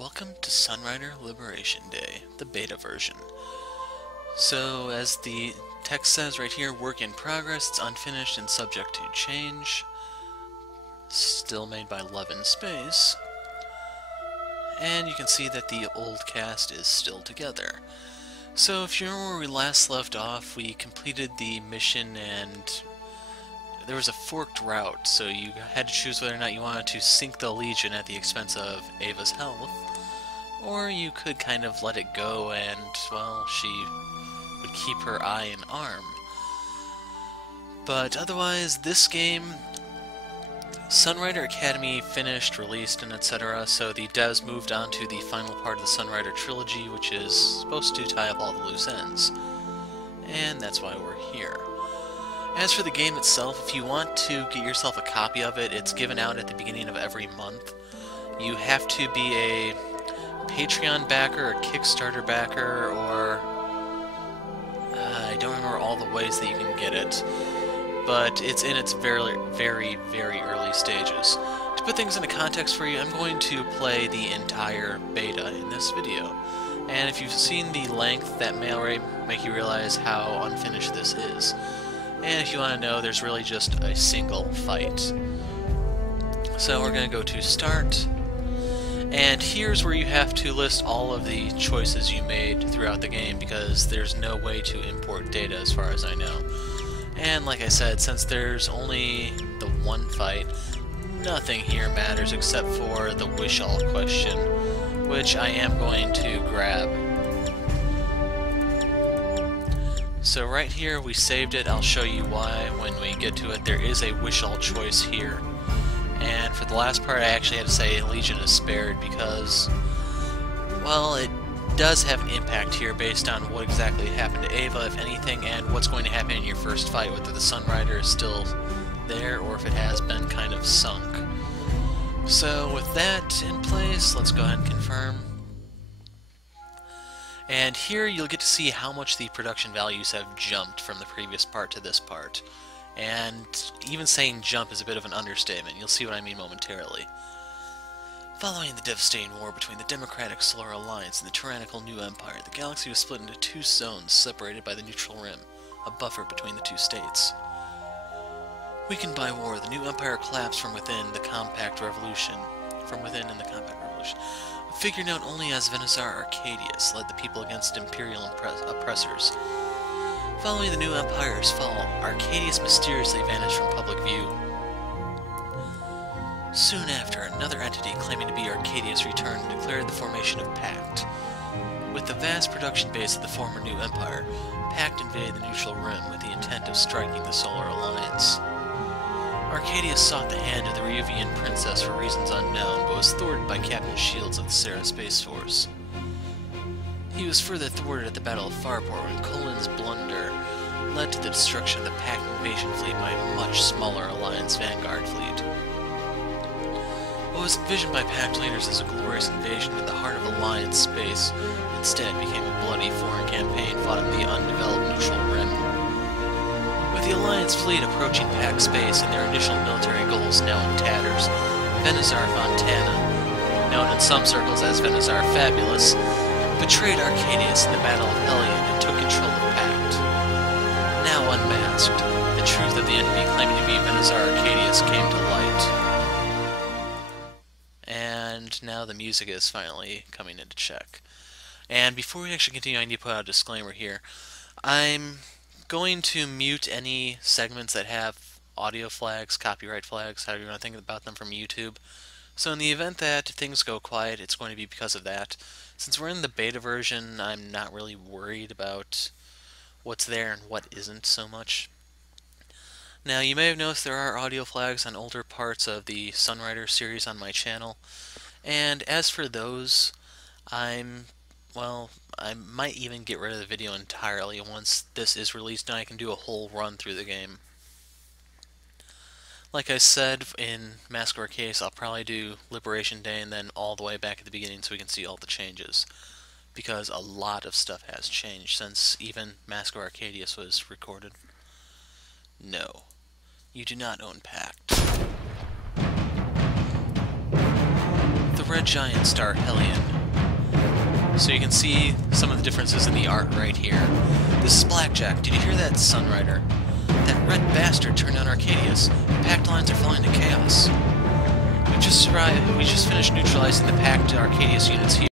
Welcome to Sunrider Liberation Day, the beta version. So, as the text says right here, work in progress, it's unfinished and subject to change. Still made by Love in Space. And you can see that the old cast is still together. So, if you remember where we last left off, we completed the mission and there was a forked route, so you had to choose whether or not you wanted to sink the Legion at the expense of Ava's health, or you could kind of let it go and, well, she would keep her eye and arm. But otherwise, this game, Sunrider Academy finished, released, and etc., so the devs moved on to the final part of the Sunrider trilogy, which is supposed to tie up all the loose ends. And that's why we're here. As for the game itself, if you want to get yourself a copy of it, it's given out at the beginning of every month. You have to be a Patreon backer, a Kickstarter backer, or I don't remember all the ways that you can get it, but it's in its very early stages. To put things into context for you, I'm going to play the entire beta in this video, and if you've seen the length, that may make you realize how unfinished this is. And if you want to know, there's really just a single fight. So we're going to go to Start, and here's where you have to list all of the choices you made throughout the game, because there's no way to import data as far as I know. And like I said, since there's only the one fight, nothing here matters except for the wish all question, which I am going to grab. So right here, we saved it. I'll show you why when we get to it. There is a wish all choice here. And for the last part, I actually had to say Legion is spared because, well, it does have an impact here based on what exactly happened to Ava, if anything, and what's going to happen in your first fight, whether the Sunrider is still there or if it has been kind of sunk. So with that in place, let's go ahead and confirm. And here you'll get to see how much the production values have jumped from the previous part to this part. And even saying jump is a bit of an understatement. You'll see what I mean momentarily. Following the devastating war between the Democratic Solar Alliance and the tyrannical New Empire, the galaxy was split into two zones separated by the neutral rim, a buffer between the two states. Weakened by war, the New Empire collapsed from within the Compact Revolution. A figure known only as Vanguard Arcadius led the people against imperial oppressors. Following the New Empire's fall, Arcadius mysteriously vanished from public view. Soon after, another entity claiming to be Arcadius returned and declared the formation of Pact. With the vast production base of the former New Empire, Pact invaded the neutral rim with the intent of striking the Solar Alliance. Arcadius sought the hand of the Reworked princess for reasons unknown, but was thwarted by Captain Shields of the Sarah Space Force. He was further thwarted at the Battle of Farport when Colin's blunder led to the destruction of the Pact invasion fleet by a much smaller Alliance Vanguard fleet. What was envisioned by Pact leaders as a glorious invasion in the heart of Alliance space instead became a bloody foreign campaign fought in the undeveloped neutral rim. With the Alliance fleet approaching Pact space and their initial military goals now in tatters, Vanguard Fontana, known in some circles as Vanguard Fabulous, betrayed Arcadius in the Battle of Hellion and took control of Pact. Now unmasked, the truth of the enemy claiming to be Vanguard Arcadius came to light. And now the music is finally coming into check. And before we actually continue, I need to put out a disclaimer here. I'm going to mute any segments that have audio flags, copyright flags, however you want to think about them, from YouTube. So in the event that things go quiet, it's going to be because of that. Since we're in the beta version, I'm not really worried about what's there and what isn't so much. Now, you may have noticed there are audio flags on older parts of the Sunrider series on my channel, and as for those, I might even get rid of the video entirely once this is released and I can do a whole run through the game. Like I said in Mask of Arcadius, I'll probably do Liberation Day and then all the way back at the beginning so we can see all the changes. Because a lot of stuff has changed since even Mask of Arcadius was recorded. No, you do not own Pact. The red giant star Hellion So you can see some of the differences in the art right here. This is Blackjack. Did you hear that, Sunrider? That red bastard turned on Arcadius. Pact lines are falling to chaos. We just finished neutralizing the Pact Arcadius units here.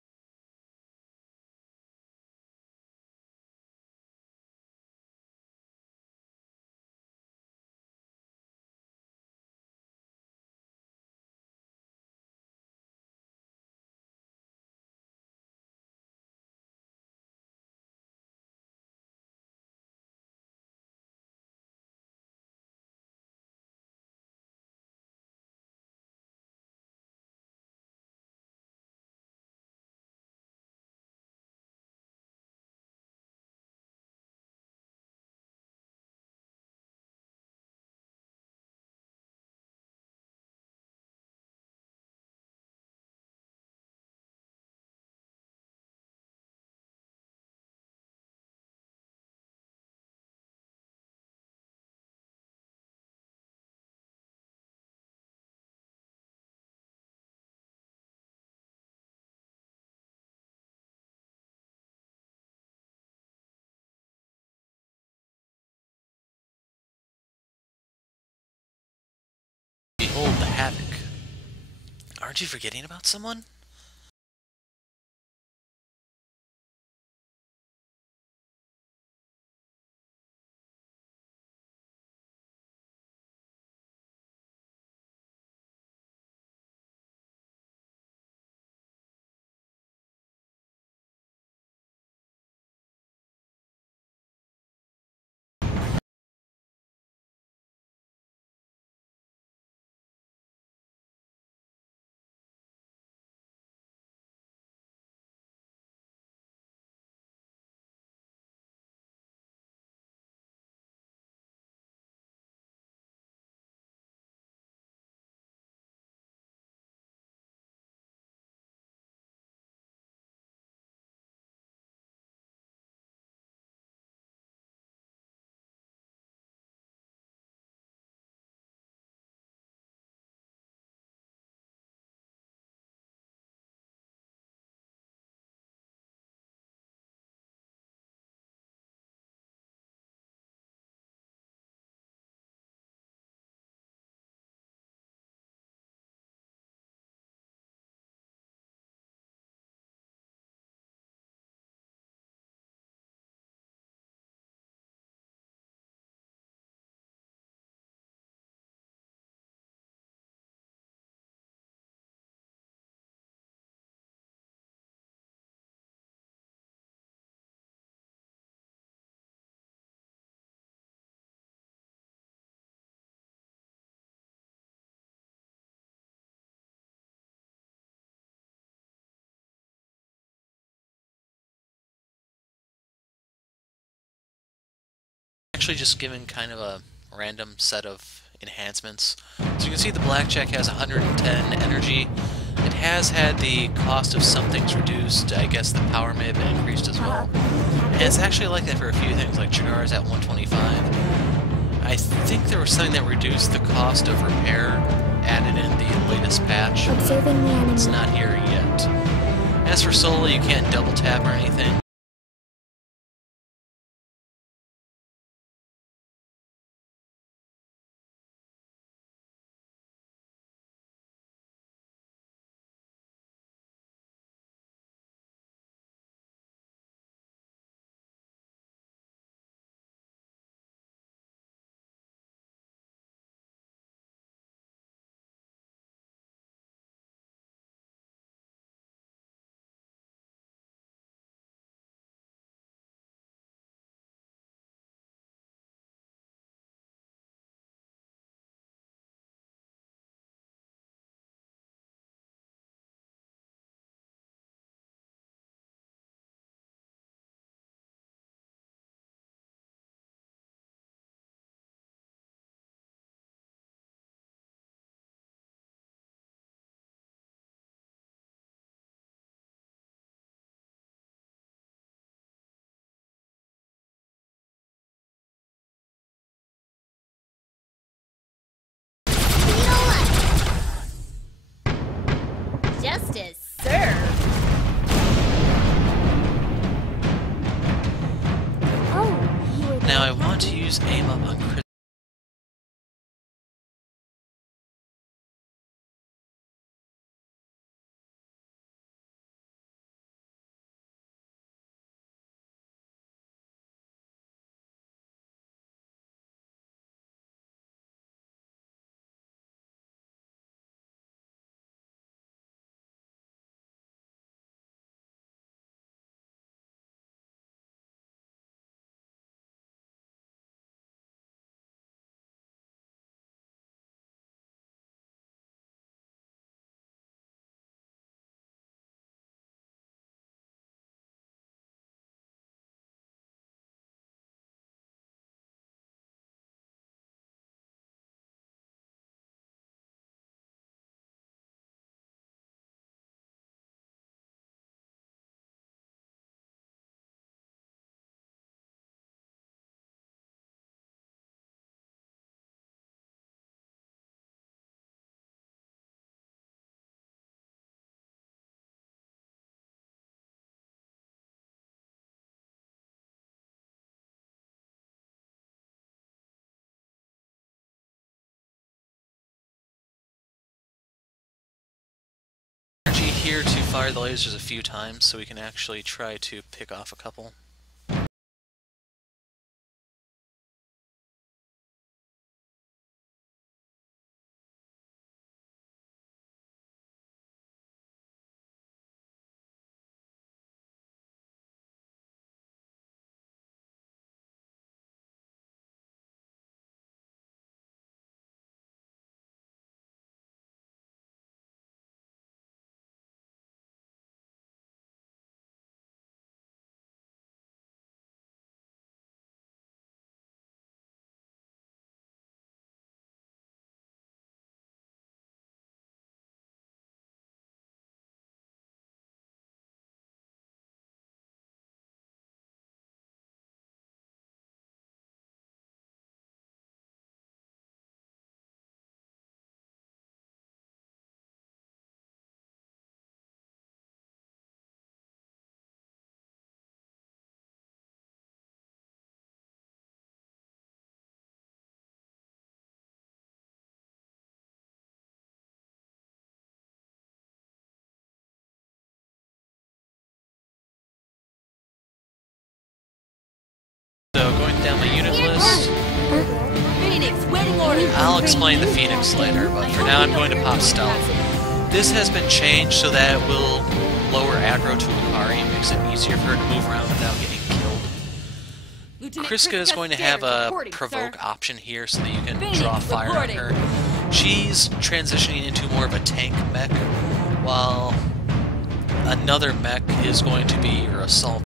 Behold the havoc. Aren't you forgetting about someone? Actually just given kind of a random set of enhancements. So you can see the Blackjack has 110 energy. It has had the cost of some things reduced. I guess the power may have been increased as well. And it's actually like that for a few things, like Jagar is at 125. I think there was something that reduced the cost of repair added in the latest patch. It's not here yet. As for Solo, you can't double tap or anything. Justice served. Use aim up on crit. Here to fire the lasers a few times so we can actually try to pick off a couple. So going down my unit list, I'll explain the Phoenix later, but for now I'm going to pop Stealth. This has been changed so that it will lower aggro to Akari and makes it easier for her to move around without getting killed. Kriska is going to have a provoke option here so that you can draw fire on her. She's transitioning into more of a tank mech, while another mech is going to be your assault.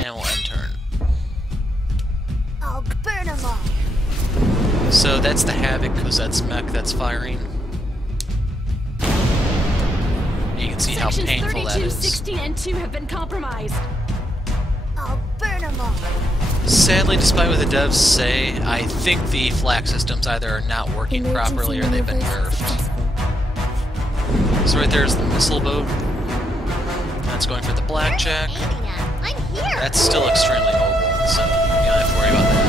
And we'll end turn. I'll burn them all. So that's the Havoc, because that's mech that's firing. You can see how painful that is. 16 and 2 have been compromised. I'll burn them all. Sadly, despite what the devs say, I think the flak systems either are not working properly or they've been nerfed. So right there is the missile boat. That's going for the blackjack. That's still extremely mobile, so you don't have to worry about that.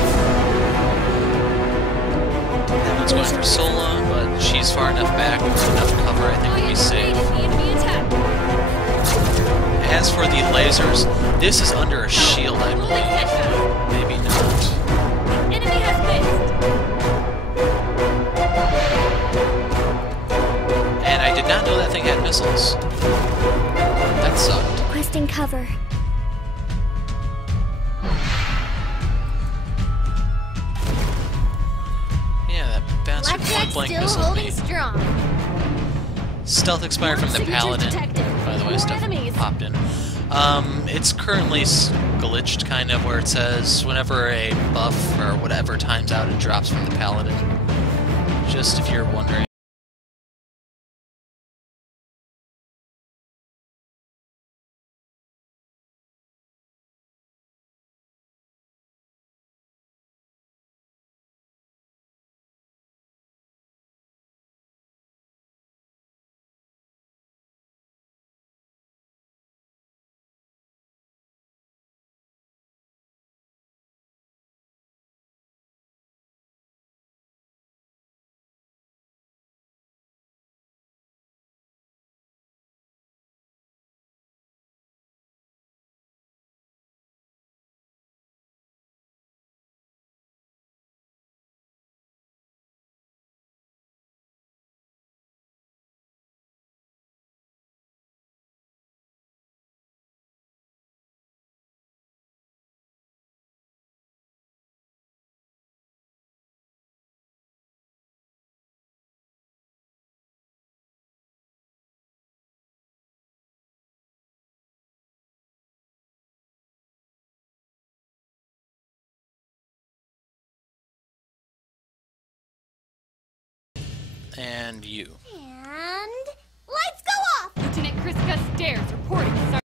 That one's going for Sola, but she's far enough back with enough cover, I think, to be safe. As for the lasers, this is under a shield, I believe. Maybe not. Enemy has missed. And I did not know that thing had missiles. That sucked. Requesting cover. Point blank missile me. Stealth expired from the Paladin. By the way, stuff popped in. It's currently glitched, kind of, where it says whenever a buff or whatever times out, it drops from the Paladin. Just if you're wondering. And you. And lights go off! Lieutenant Kriska Stairs reporting.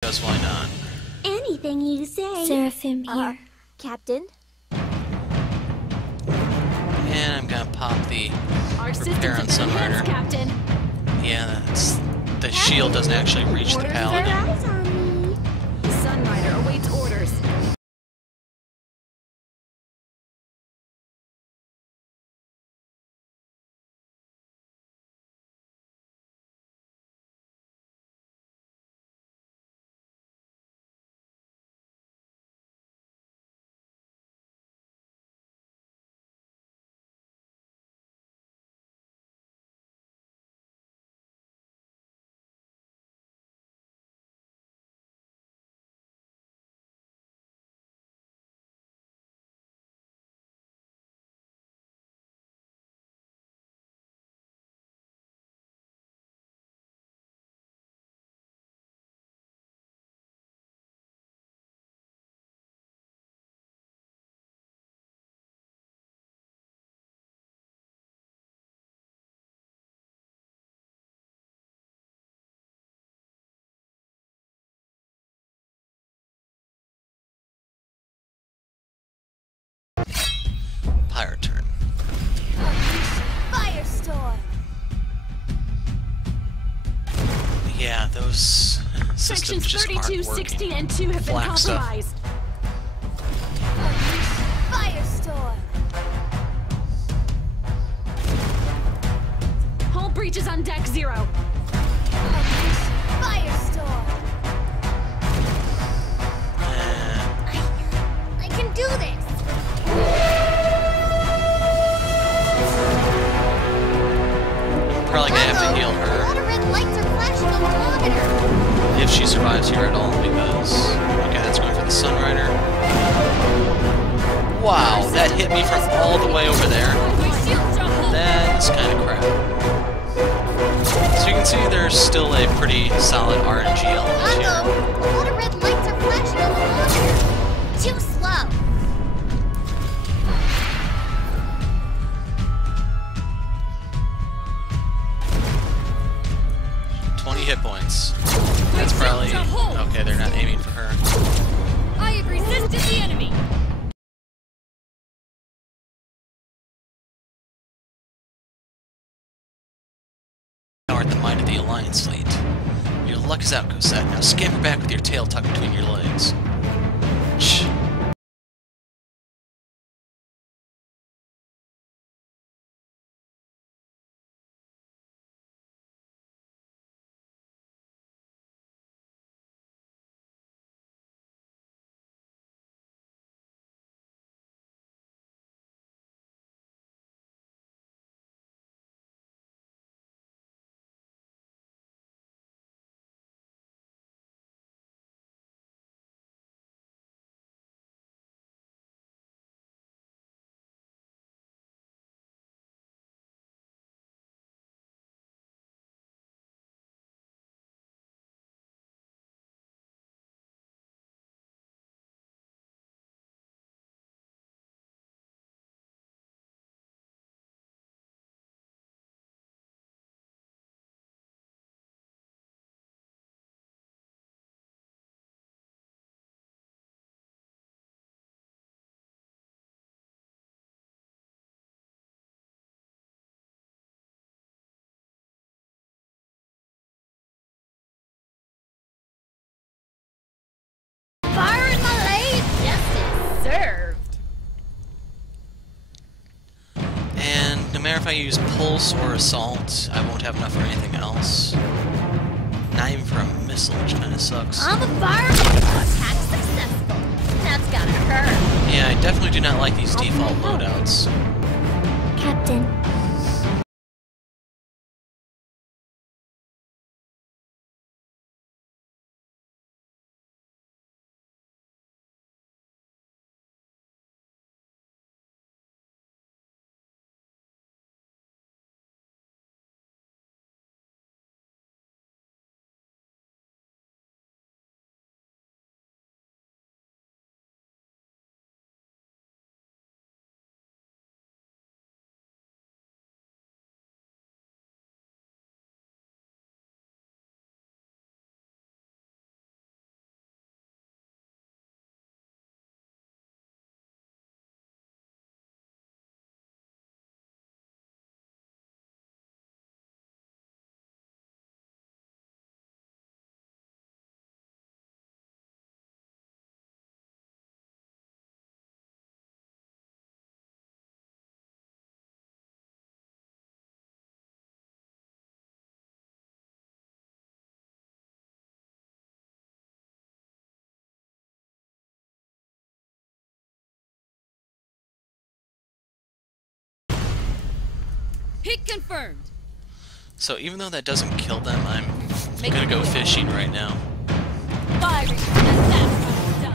Because why not? Anything you say. Seraphim here. Captain? And I'm gonna pop the Our repair on systems have been Sunrider. enhanced, Captain. Yeah, that's the shield doesn't actually reach the Orders paladin. are eyes on me. Sunrider awaits orders. Pirate turn. Firestorm! Yeah, those systems Sections just 32, aren't 16, working. and 2 have been Flak stuff. compromised. Firestorm! Hull breaches on deck 0. Firestorm! I can do this! Probably gonna have to heal her All the red lights are flashing on the monitor! if she survives here at all, because okay, that's going for the Sunrider. Wow, that hit me from all the way over there. That's kind of crap. So you can see there's still a pretty solid RNG element here. Uh-oh! All the red lights are flashing on the monitor! Too slow! Hit points. That's probably okay. They're not aiming for her. I have resisted the enemy. Now we're at the mind of the Alliance fleet. Your luck is out, Cosette. Now scamper back with your tail tucked between your legs. Shh. if I use Pulse or Assault, I won't have enough for anything else. Not even for a missile, which kind of sucks. I'm a fireman, so attack successful. That's gotta hurt. Yeah, I definitely do not like these default loadouts. Captain, Hit confirmed. So even though that doesn't kill them, I'm gonna go fishing right now. Firing. And that's how it's done.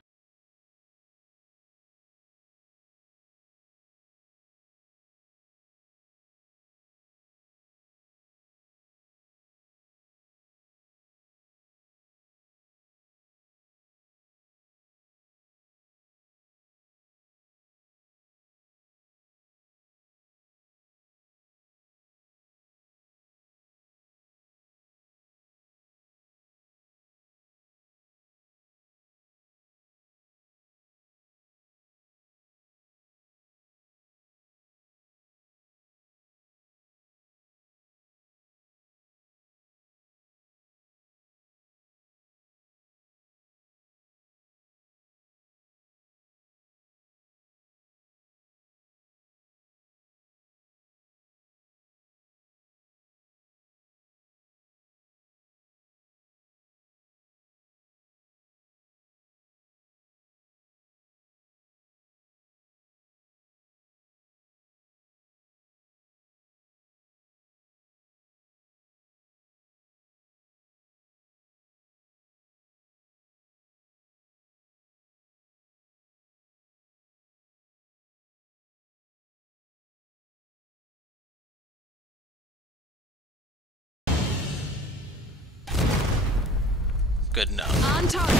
Good enough. On target.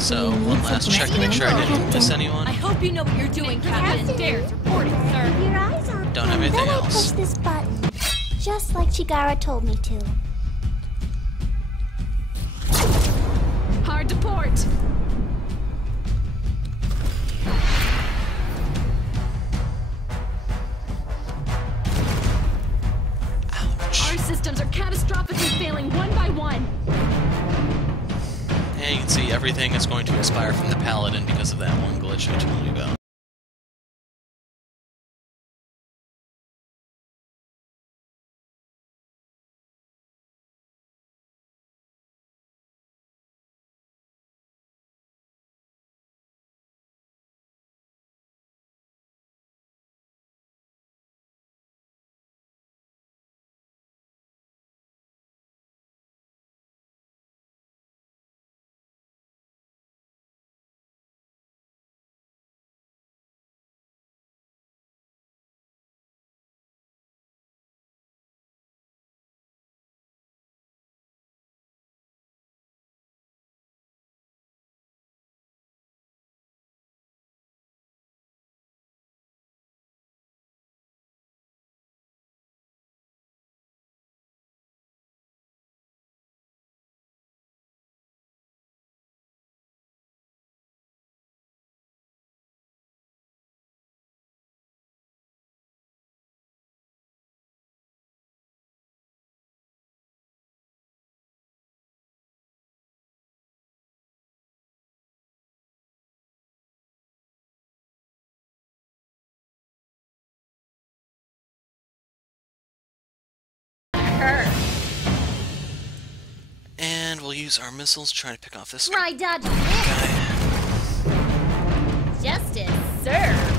So, one last check to make sure I didn't miss anyone. I hope you know what you're doing, Captain. Stairs reporting, sir. keep your eyes on Don't have anything then I else. push this button, just like Chigara told me to. Hard to port. Ouch. Our systems are catastrophically failing one by one. And you can see everything is going to expire from the Paladin because of that one glitch I told you about. And we'll use our missiles to try to pick off this Try dodging guy. this. Justice served.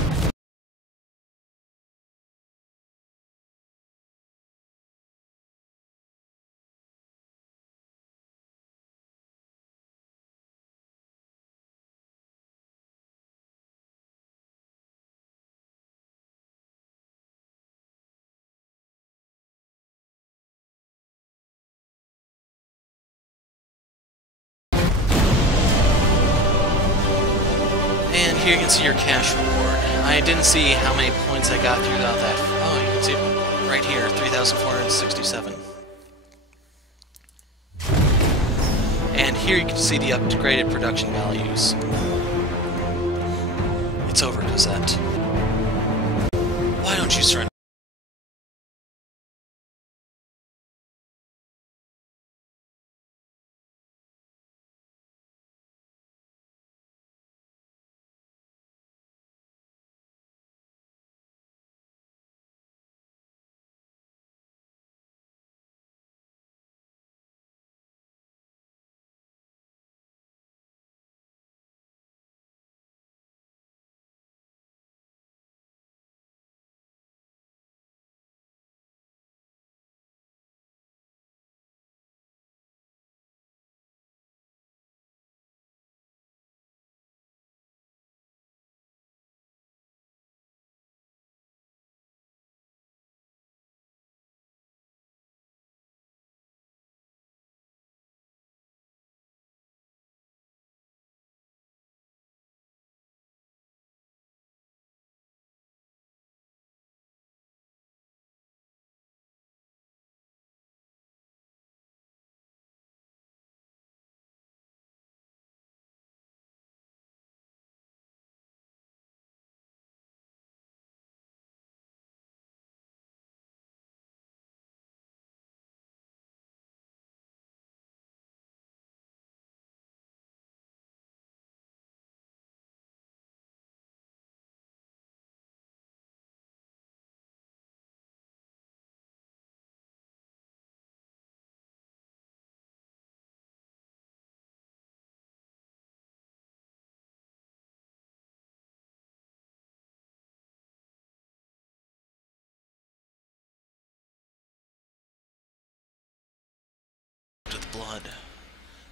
And here you can see your cash reward. I didn't see how many points I got throughout that. Oh, you can see it right here, 3,467. And here you can see the upgraded production values. It's over, Cosette. Why don't you surrender? With blood.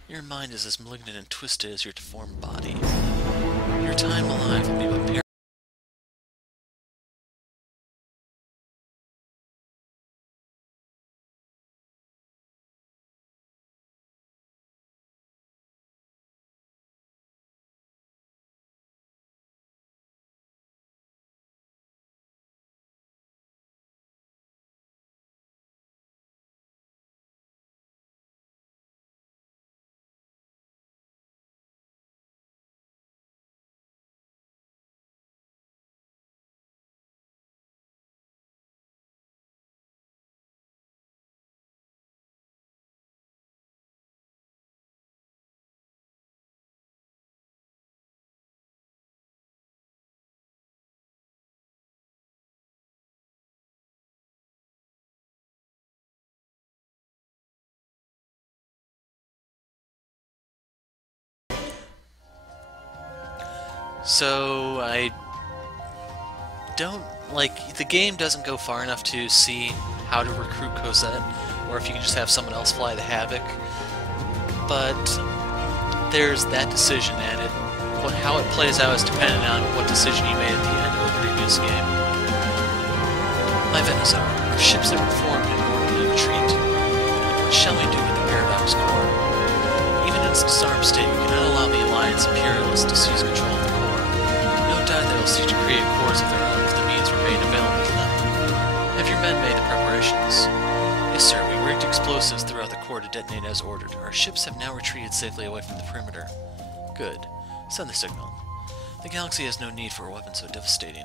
Your mind is as malignant and twisted as your deformed body. Your time alive will be but pair. So I don't like the game doesn't go far enough to see how to recruit Cosette, or if you can just have someone else fly the Havoc. But there's that decision, and how it plays out is dependent on what decision you made at the end of the previous game. My Venizar, our ships have reformed in orderly retreat. What shall we do with the Paradox Core? Even in its disarmed state, we cannot allow the Alliance Imperialists to seize control of the core. No doubt they will seek to create cores of their own if the means remain available to them. Have your men made the preparations? Yes, sir. We rigged explosives throughout the core to detonate as ordered. Our ships have now retreated safely away from the perimeter. Good. Send the signal. The galaxy has no need for a weapon so devastating.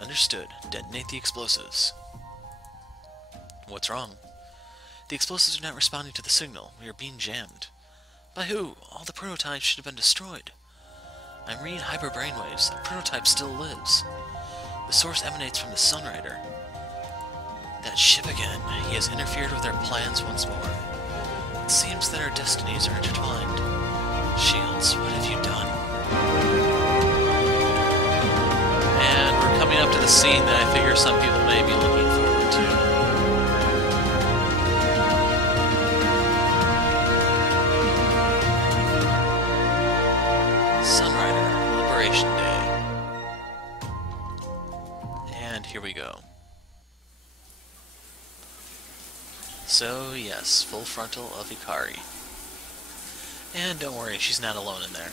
Understood. Detonate the explosives. What's wrong? The explosives are not responding to the signal. We are being jammed. By who? All the prototypes should have been destroyed. I'm reading hyper brainwaves. The prototype still lives. The source emanates from the Sunrider. That ship again. He has interfered with our plans once more. It seems that our destinies are intertwined. Shields, what have you done? And we're coming up to the scene that I figure some people may be looking forward to. Sunrider, Liberation Day. And here we go. So, yes, full frontal of Ikari. And don't worry, she's not alone in there.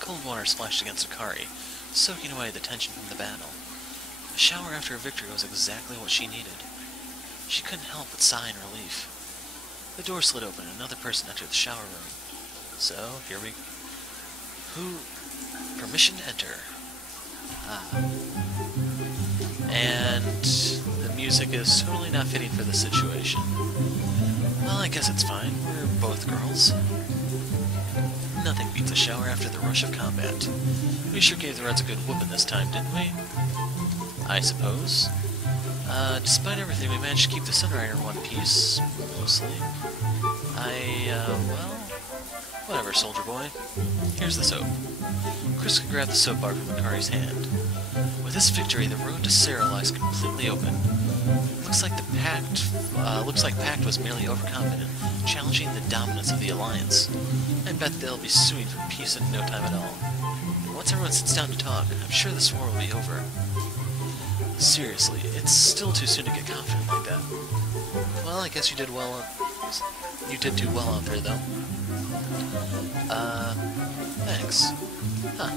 Cold water splashed against Ikari, soaking away the tension from the battle. A shower after a victory was exactly what she needed. She couldn't help but sigh in relief. The door slid open and another person entered the shower room. So, here we... Who... Permission to enter. Ah. And... the music is totally not fitting for the situation. Well, I guess it's fine. We're both girls. Nothing beats a shower after the rush of combat. We sure gave the Reds a good whooping this time, didn't we? I suppose. Despite everything, we managed to keep the Sunrider in one piece, mostly. Well... whatever, soldier boy. Here's the soap. Kriska grabbed the soap bar from Ikari's hand. With this victory, the road to Sarah lies completely open. Looks like Pact was merely overconfident, challenging the dominance of the Alliance. I bet they'll be suing for peace in no time at all. Once everyone sits down to talk, I'm sure this war will be over. Seriously, it's still too soon to get confident like that. Well, I guess you did well. You did do well out there, though. Thanks. Huh.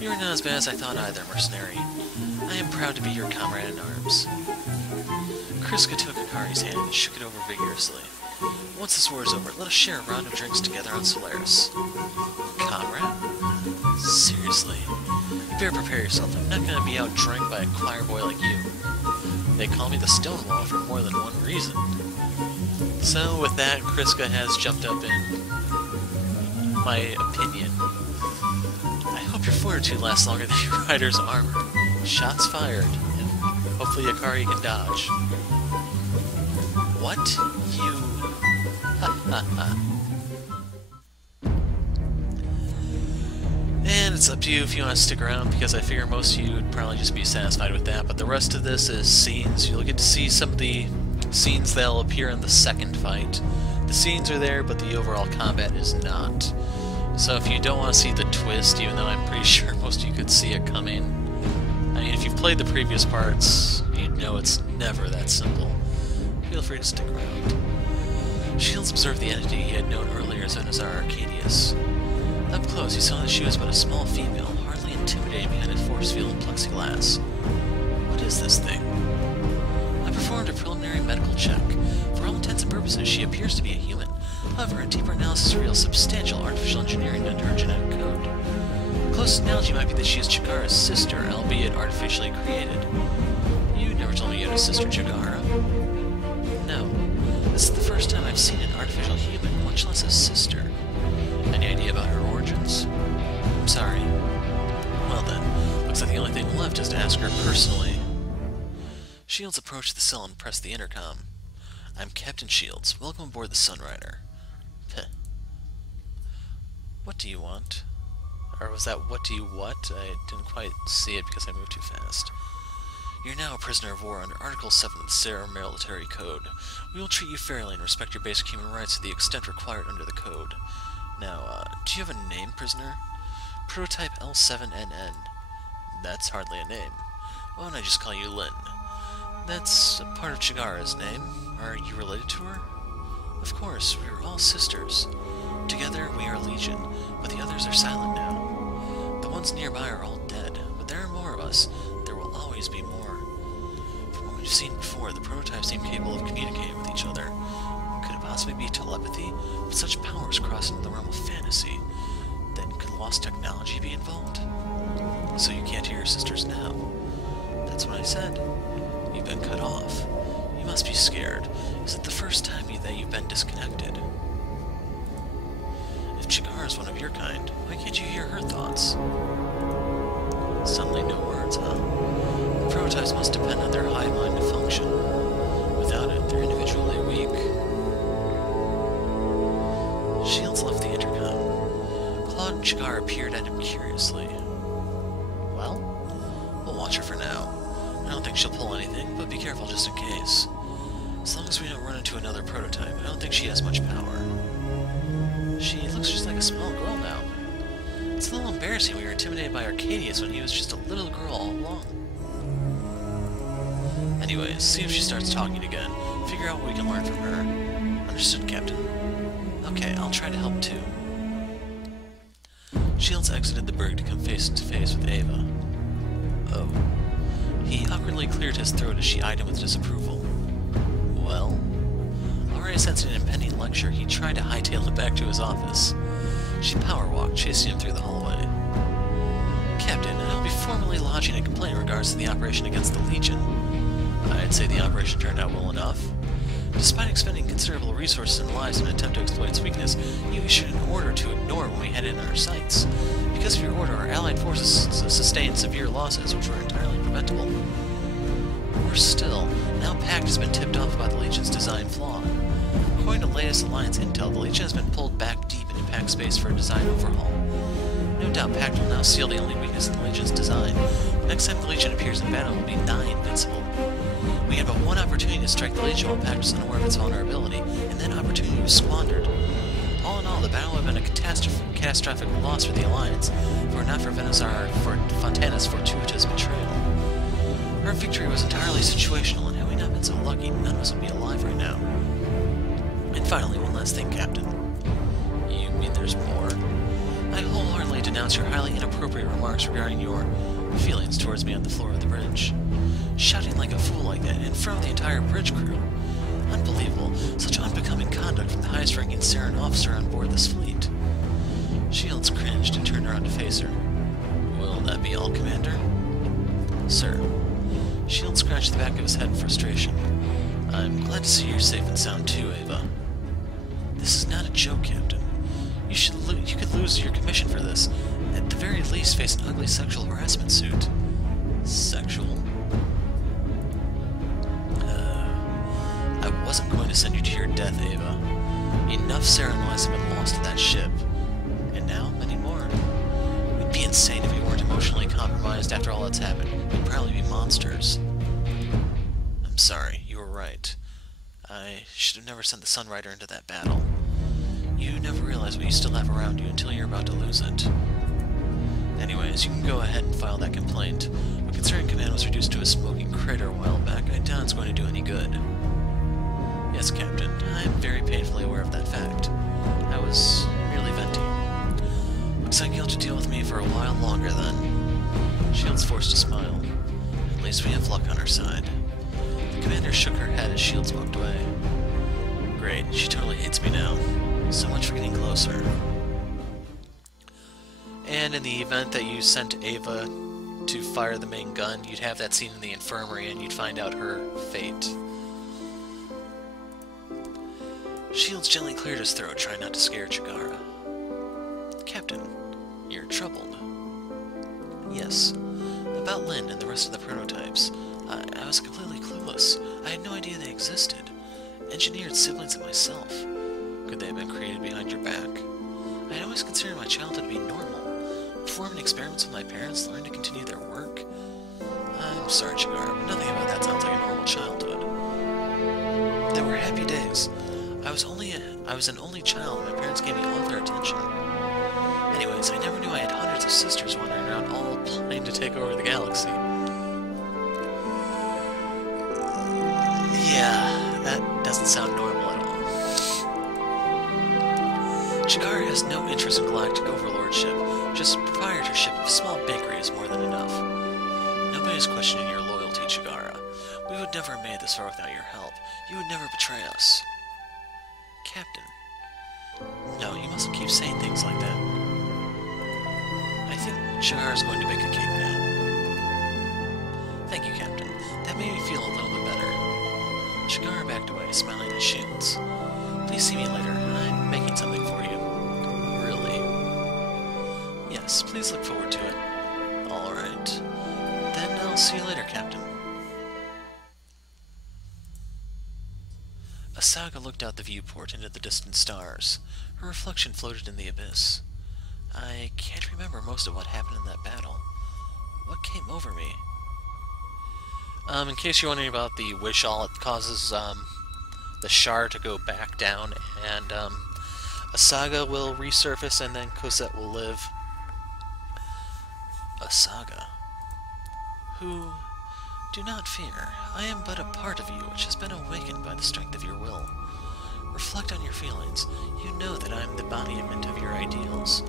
You were not as bad as I thought either, mercenary. I am proud to be your comrade in arms. Kriska took Ikari's hand and shook it over vigorously. Once this war is over, let us share a round of drinks together on Solaris. Comrade? Seriously. You better prepare yourself. I'm not going to be out-drank by a choir boy like you. They call me the Stonewall for more than one reason. So, with that, Kriska has jumped up in my opinion. I hope your fortitude lasts longer than your rider's armor. Shots fired, and hopefully Ikari can dodge. What? You... Ha ha ha. And it's up to you if you want to stick around, because I figure most of you would probably just be satisfied with that, but the rest of this is scenes. You'll get to see some of the scenes that'll appear in the second fight. The scenes are there, but the overall combat is not. So if you don't want to see the twist, even though I'm pretty sure most of you could see it coming, I mean, if you've played the previous parts, you know it's never that simple. Feel free to stick around. Shields observed the entity he had known earlier as Vanguard Arcadius. Up close, he saw that she was but a small female, hardly intimidating behind a force field and plexiglass. What is this thing? I performed a preliminary medical check. For all intents and purposes, she appears to be a human. However, a deeper analysis reveals substantial artificial engineering under her genetic code. The closest analogy might be that she is Chigara's sister, albeit artificially created. You never told me you had a sister, Chigara. No. This is the first time I've seen an artificial human, much less a sister. Any idea about her origins? I'm sorry. Well then, looks like the only thing left is to ask her personally. Shields approached the cell and pressed the intercom. I'm Captain Shields. Welcome aboard the Sunrider. Heh. What do you want? Or was that what do you what? I didn't quite see it because I moved too fast. You're now a prisoner of war under Article 7 of the Sarah Military Code. We will treat you fairly and respect your basic human rights to the extent required under the code. Now, do you have a name, prisoner? Prototype L7NN. That's hardly a name. Why don't I just call you Lynn? That's a part of Chigara's name. Are you related to her? Of course, we are all sisters. Together we are Legion, but the others are silent now. The ones nearby are all dead, but there are more of us. There will always be more. From what we've seen before, the prototypes seem capable of communicating with each other. Could it possibly be telepathy? With such powers crossing into the realm of fantasy, then could lost technology be involved? So you can't hear your sisters now. That's what I said. You've been cut off. You must be scared. Is it the first time that you've been disconnected? If Chigara is one of your kind, why can't you hear her thoughts? Suddenly no words, huh? The prototypes must depend on their hive mind to function. Without it, they're individually weak. peered at him curiously. Well, we'll watch her for now. I don't think she'll pull anything, but be careful just in case. As long as we don't run into another prototype, I don't think she has much power. She looks just like a small girl now. It's a little embarrassing we were intimidated by Arcadius when he was just a little girl all along. Anyways, see if she starts talking again. Figure out what we can learn from her. Understood, Captain. Okay, I'll try to help too. Shields exited the brig to come face to face with Ava. Oh. He awkwardly cleared his throat as she eyed him with disapproval. Well? Already sensing an impending lecture, he tried to hightail it back to his office. She power-walked, chasing him through the hallway. Captain, I'll be formally lodging a complaint in regards to the operation against the Legion. I'd say the operation turned out well enough. Despite expending considerable resources and lives in an attempt to exploit its weakness, you issued an order to ignore when we had it in our sights. Because of your order, our allied forces sustained severe losses, which were entirely preventable. Worse still, now Pact has been tipped off about the Legion's design flaw. According to latest Alliance intel, the Legion has been pulled back deep into Pact space for a design overhaul. No doubt Pact will now seal the only weakness in the Legion's design. The next time the Legion appears in battle, it will be nigh invincible. We had but one opportunity to strike the Legion while Pact was unaware of its vulnerability, and that opportunity was squandered. All in all, the battle would have been a catastrophic loss for the Alliance, if it were not for Fontana's fortuitous betrayal. Our victory was entirely situational, and had we not been so lucky, none of us would be alive right now. And finally, one last thing, Captain. You mean there's more? I wholeheartedly denounce your highly inappropriate remarks regarding your feelings towards me on the floor of the bridge. Shouting like a fool like that in front of the entire bridge crew. Unbelievable. Such unbecoming conduct from the highest-ranking Saren officer on board this fleet. Shields cringed and turned around to face her. Will that be all, Commander? Sir. Shields scratched the back of his head in frustration. I'm glad to see you're safe and sound too, Ava. This is not a joke, Captain. You could lose your commission for this. At the very least, face an ugly sexual harassment suit. Sexual? I wasn't going to send you to your death, Ava. Enough Saren lives have been lost to that ship. And now, many more. We'd be insane if we weren't emotionally compromised after all that's happened. We'd probably be monsters. I'm sorry, you were right. I should have never sent the Sunrider into that battle. You never realize what you still have around you until you're about to lose it. Anyways, you can go ahead and file that complaint, but considering Command was reduced to a smoking crater a while back, I doubt it's going to do any good. Yes, Captain, I'm very painfully aware of that fact. I was merely venting. Looks like you'll have to deal with me for a while longer, then. Shields forced a smile. At least we have luck on our side. The Commander shook her head as Shields walked away. Great, she totally hates me now. So much for getting closer. And in the event that you sent Ava to fire the main gun, you'd have that scene in the infirmary and you'd find out her fate. Shields gently cleared his throat, trying not to scare Chigara. Captain, you're troubled. Yes. About Lynn and the rest of the prototypes. I was completely clueless. I had no idea they existed. Engineered siblings of myself. Could they have been created behind your back? I had always considered my childhood to be normal. Performing experiments with my parents, learning to continue their work. I'm sorry, Chigara, but nothing about that sounds like a normal childhood. There were happy days. I was an only child, and my parents gave me all of their attention. Anyways, I never knew I had hundreds of sisters wandering around all planning to take over the galaxy. Yeah, that doesn't sound normal at all. Chigara has no interest in galactic overlordship. Just proprietorship of a small bakery is more than enough. Nobody's questioning your loyalty, Chigara. We would never have made this far without your help. You would never betray us. Captain. No, you mustn't keep saying things like that. I think Chigara's going to make a cake now. Thank you, Captain. That made me feel a little bit better. Chigara backed away, smiling at Shields. Please see me later. I'm making something for you. Really? Yes, please look forward to it. Alright. Then I'll see you later, Captain. Asaga looked out the viewport into the distant stars. Her reflection floated in the abyss. I can't remember most of what happened in that battle. What came over me? In case you're wondering about the wish all, it causes the shard to go back down, and Asaga will resurface, and then Cosette will live. Asaga. Who... Do not fear. I am but a part of you which has been awakened by the strength of your will. Reflect on your feelings. You know that I am the embodiment of your ideals.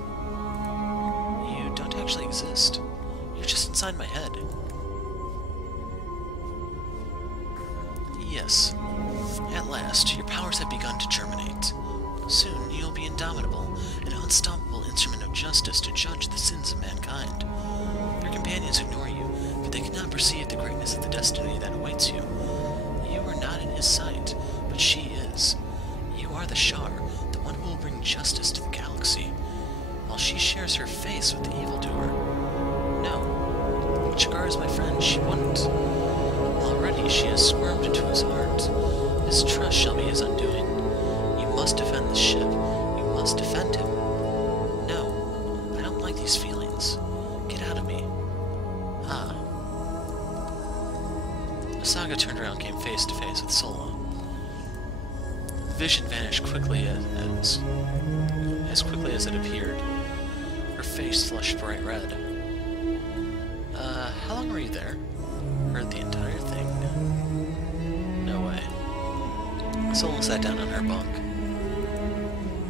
You don't actually exist. You're just inside my head. Yes. At last, your powers have begun to germinate. Soon, you'll be indomitable, an unstoppable instrument of justice to judge the sins of mankind. Your companions ignore you, but they cannot perceive the greatness of the destiny that awaits you. You are not in his sight, but she is. You are the Shar, the one who will bring justice to the galaxy, while she shares her face with the evildoer. No. Chaggar is my friend, she wouldn't. Already she has squirmed into his heart. His trust shall be his undoing. You must defend the ship. You must defend him. No, I don't like these feelings. Get out of me. Ah. Asaga turned around and came face to face with Sola. The vision vanished quickly as quickly as it appeared. Her face flushed bright red. How long were you there? Heard the entire thing. No way. Sola sat down on her bunk.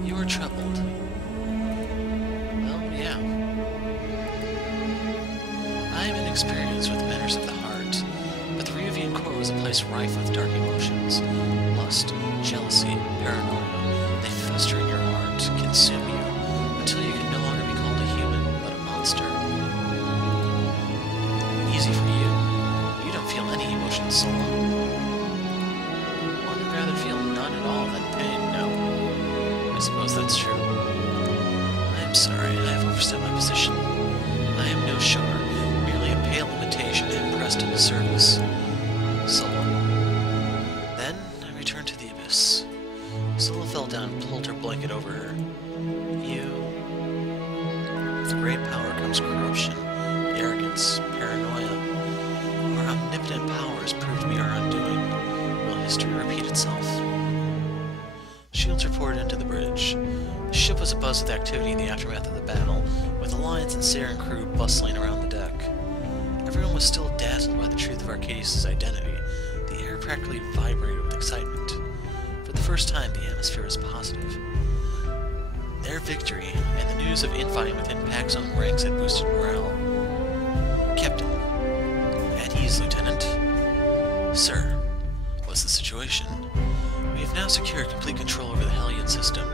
You were troubled. Well, yeah. I am inexperienced with matters of the heart, but the Ryuvian core was a place rife with dark emotions. Lust, jealousy, paranoia. They fester in your heart, consume you, until you can no longer be called a human, but a monster. Easy for you. You don't feel any emotions, Sola. One would rather feel none at all than pain, no. I suppose that's true. I am sorry, I have overstepped my position. I am no Shar, merely a pale imitation impressed into service. Sola. Then I returned to the abyss. Sola fell down and pulled her blanket over her. With great power comes corruption, arrogance, paranoia. Our omnipotent powers prove to be our undoing. Will history repeat itself? Shields reported into the bridge. The ship was abuzz with activity in the aftermath of the battle, with Alliance and Saren crew bustling around the deck. Everyone was still dazzled by the truth of Arcadius' identity. The air practically vibrated with excitement. For the first time, the atmosphere was positive. Their victory, and the news of infighting within Pac's own ranks had boosted morale. Captain. At ease, Lieutenant. Sir, what's the situation? We have now secured complete control over the Hellion system.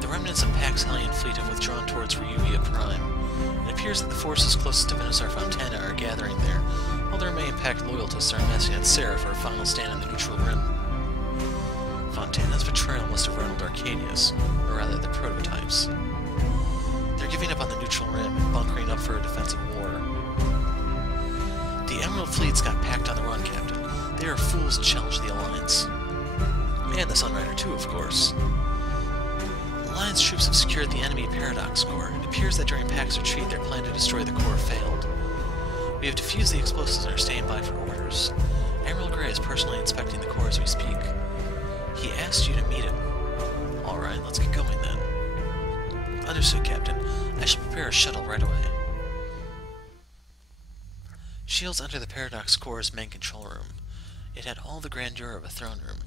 The remnants of Pac's Hellion fleet have withdrawn towards Ryuvia Prime. It appears that the forces closest to Venusaur Fontana are gathering there, while the remaining Pact loyalists are amassing at Serra for a final stand in the neutral rim. Fontana's betrayal must have rattled Arcadius, or rather the prototypes. They're giving up on the neutral rim and bunkering up for a defensive war. The Emerald fleets got packed on the run, Captain. They are fools to challenge the Alliance. And the Sunrider too, of course. Alliance troops have secured the enemy Paradox core. It appears that during Pac's retreat their plan to destroy the core failed. We have defused the explosives and are staying by for orders. Admiral Grey is personally inspecting the core as we speak. He asked you to meet him. Alright, let's get going then. Understood, Captain. I shall prepare a shuttle right away. Shields entered the Paradox core's main control room. It had all the grandeur of a throne room.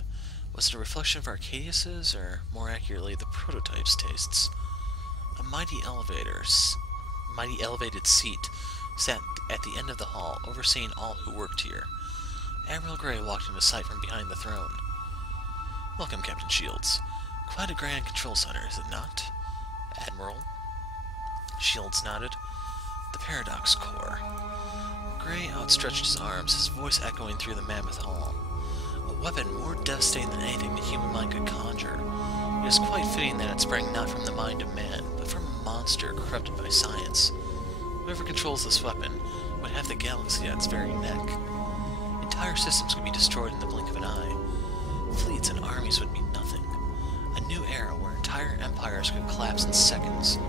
Was it a reflection of Arcadius's, or more accurately, the prototype's tastes? A mighty elevated seat sat at the end of the hall, overseeing all who worked here. Admiral Grey walked into sight from behind the throne. Welcome, Captain Shields. Quite a grand control center, is it not? Admiral? Shields nodded. The Paradox core. Grey outstretched his arms, his voice echoing through the mammoth hall. A weapon more devastating than anything the human mind could conjure. It is quite fitting that it sprang not from the mind of man, but from a monster corrupted by science. Whoever controls this weapon would have the galaxy at its very neck. Entire systems could be destroyed in the blink of an eye. Fleets and armies would mean nothing. A new era where entire empires could collapse in seconds.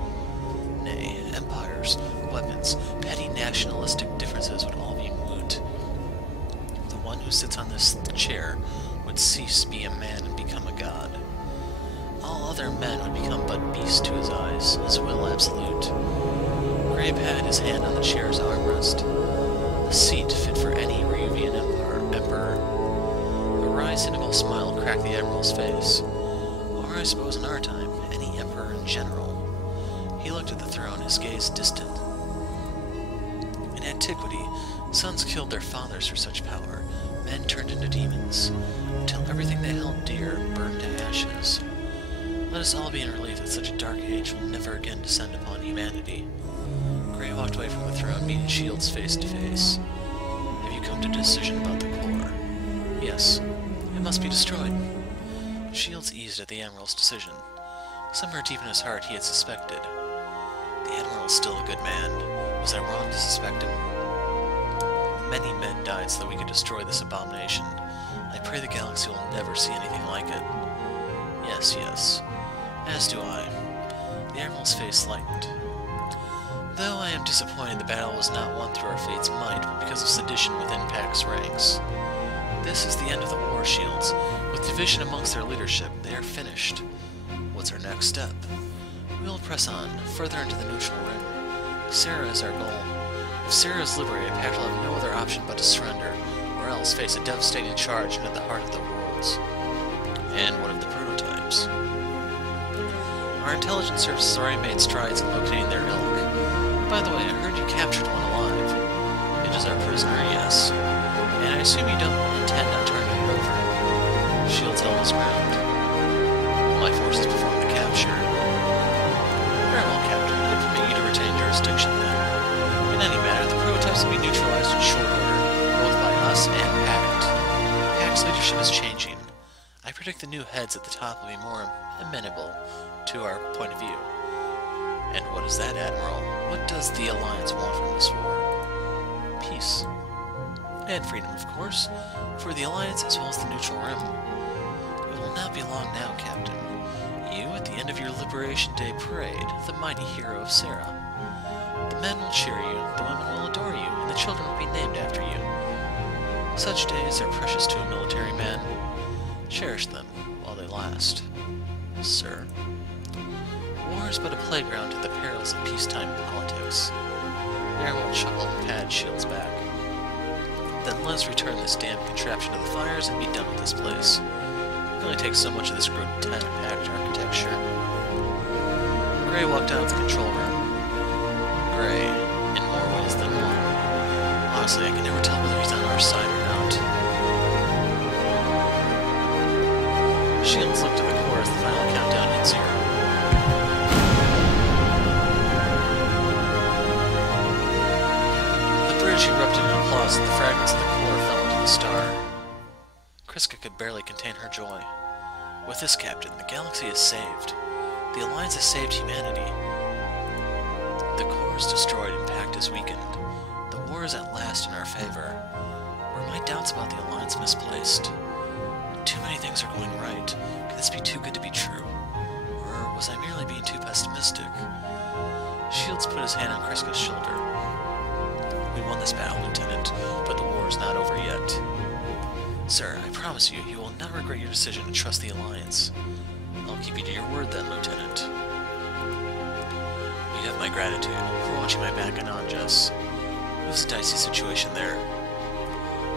Nay, empires, weapons, petty nationalistic differences would all be moot. The one who sits on this chair would cease to be a man and become a god. All other men would become but beasts to his eyes, his will absolute. Gray patted his hand on the chair's armrest. The seat fit for any Revian emperor. A wry, cynical smile cracked the Admiral's face. Or I suppose in our time, any emperor in general. He looked at the throne, his gaze distant. In antiquity, sons killed their fathers for such power. Men turned into demons, until everything they held dear burned to ashes. Let us all be in relief that such a dark age will never again descend upon humanity. Gray walked away from the throne, meeting Shields face to face. Have you come to a decision about the core? Yes. It must be destroyed. Shields eased at the Admiral's decision. Somewhere deep in his heart he had suspected. The Admiral is still a good man. Was I wrong to suspect him? Many men died so that we could destroy this abomination. I pray the galaxy will never see anything like it. Yes, yes. As do I. The Admiral's face lightened. Though I am disappointed the battle was not won through our fate's might, but because of sedition within Pact's ranks. This is the end of the war, Shields. With division amongst their leadership, they are finished. What's our next step? We will press on, further into the neutral rim. Sarah is our goal. If Sarah is liberated, Pact will have no other option but to surrender, or else face a devastating charge into the heart of the worlds. And what of the prototypes? Our intelligence services already made strides in locating their ilk. By the way, I heard you captured one alive. It is our prisoner, yes. And I assume you don't intend on turning it over. Shields held his ground. My forces performed the capture. Very well, Captain. I permit you to retain jurisdiction then. In any matter, the prototypes will be neutralized in short order, both by us and Pact. Pact's leadership is changing. I predict the new heads at the top will be more amenable to our point of view. And what is that, Admiral? What does the Alliance want from this war? Peace. And freedom, of course, for the Alliance as well as the neutral rim. It will not be long now, Captain. You, at the end of your Liberation Day parade, the mighty hero of Sarah. The men will cheer you, the women will adore you, and the children will be named after you. Such days are precious to a military man. Cherish them while they last. Sir. War is but a playground to the perils of peacetime politics. The Admiral chuckled and patted Shields' back. Then let us return this damned contraption to the fires and be done with this place. It only takes so much of this grotesque Pact architecture. Gray walked out of the control room. Gray, in more ways than one. Honestly, I can never tell whether he's on our side or not. Shields looked at the core as the final countdown hit 0. The bridge erupted in applause as the fragments of the core fell into the star. Kriska could barely contain her joy. With this, Captain, the galaxy is saved. The Alliance has saved humanity. The core is destroyed and Pact is weakened. The war is at last in our favor. Were my doubts about the Alliance misplaced? Too many things are going right. Could this be too good to be true? Or was I merely being too pessimistic? Shields put his hand on Kriska's shoulder. We won this battle, Lieutenant, but the war is not over yet. Sir, I promise you, you will not regret your decision to trust the Alliance. I'll keep you to your word then, Lieutenant. You have my gratitude for watching my back on Anjas. It was a dicey situation there.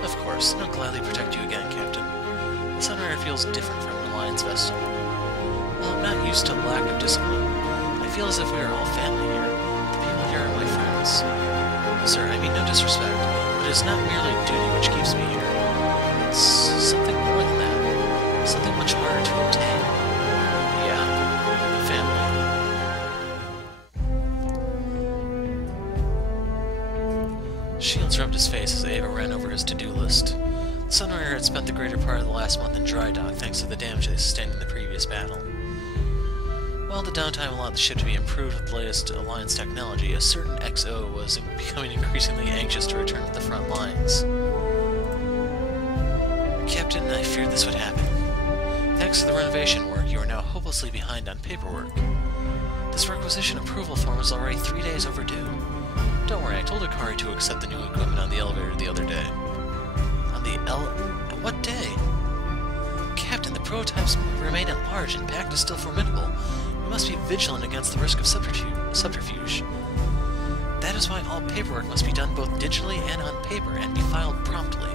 Of course, and I'll gladly protect you again, Captain. The Sunrider feels different from an Alliance vessel. While I'm not used to lack of discipline, I feel as if we are all family here. The people here are my friends. Sir, I mean no disrespect, but it is not merely duty which keeps me here. It's something more than that. Something much harder to obtain. Yeah, family. Shields rubbed his face as Ava ran over his to-do list. The Sunrider had spent the greater part of the last month in dry dock thanks to the damage they sustained in the previous battle. While the downtime allowed the ship to be improved with the latest Alliance technology, a certain XO was becoming increasingly anxious to return to the front lines. Captain, I feared this would happen. Thanks to the renovation work, you are now hopelessly behind on paperwork. The This requisition approval form is already 3 days overdue. Don't worry, I told Akari to accept the new equipment on the elevator the other day. On the what day? Captain, the prototypes remain at large and Pact is still formidable. We must be vigilant against the risk of subterfuge. That is why all paperwork must be done both digitally and on paper and be filed promptly.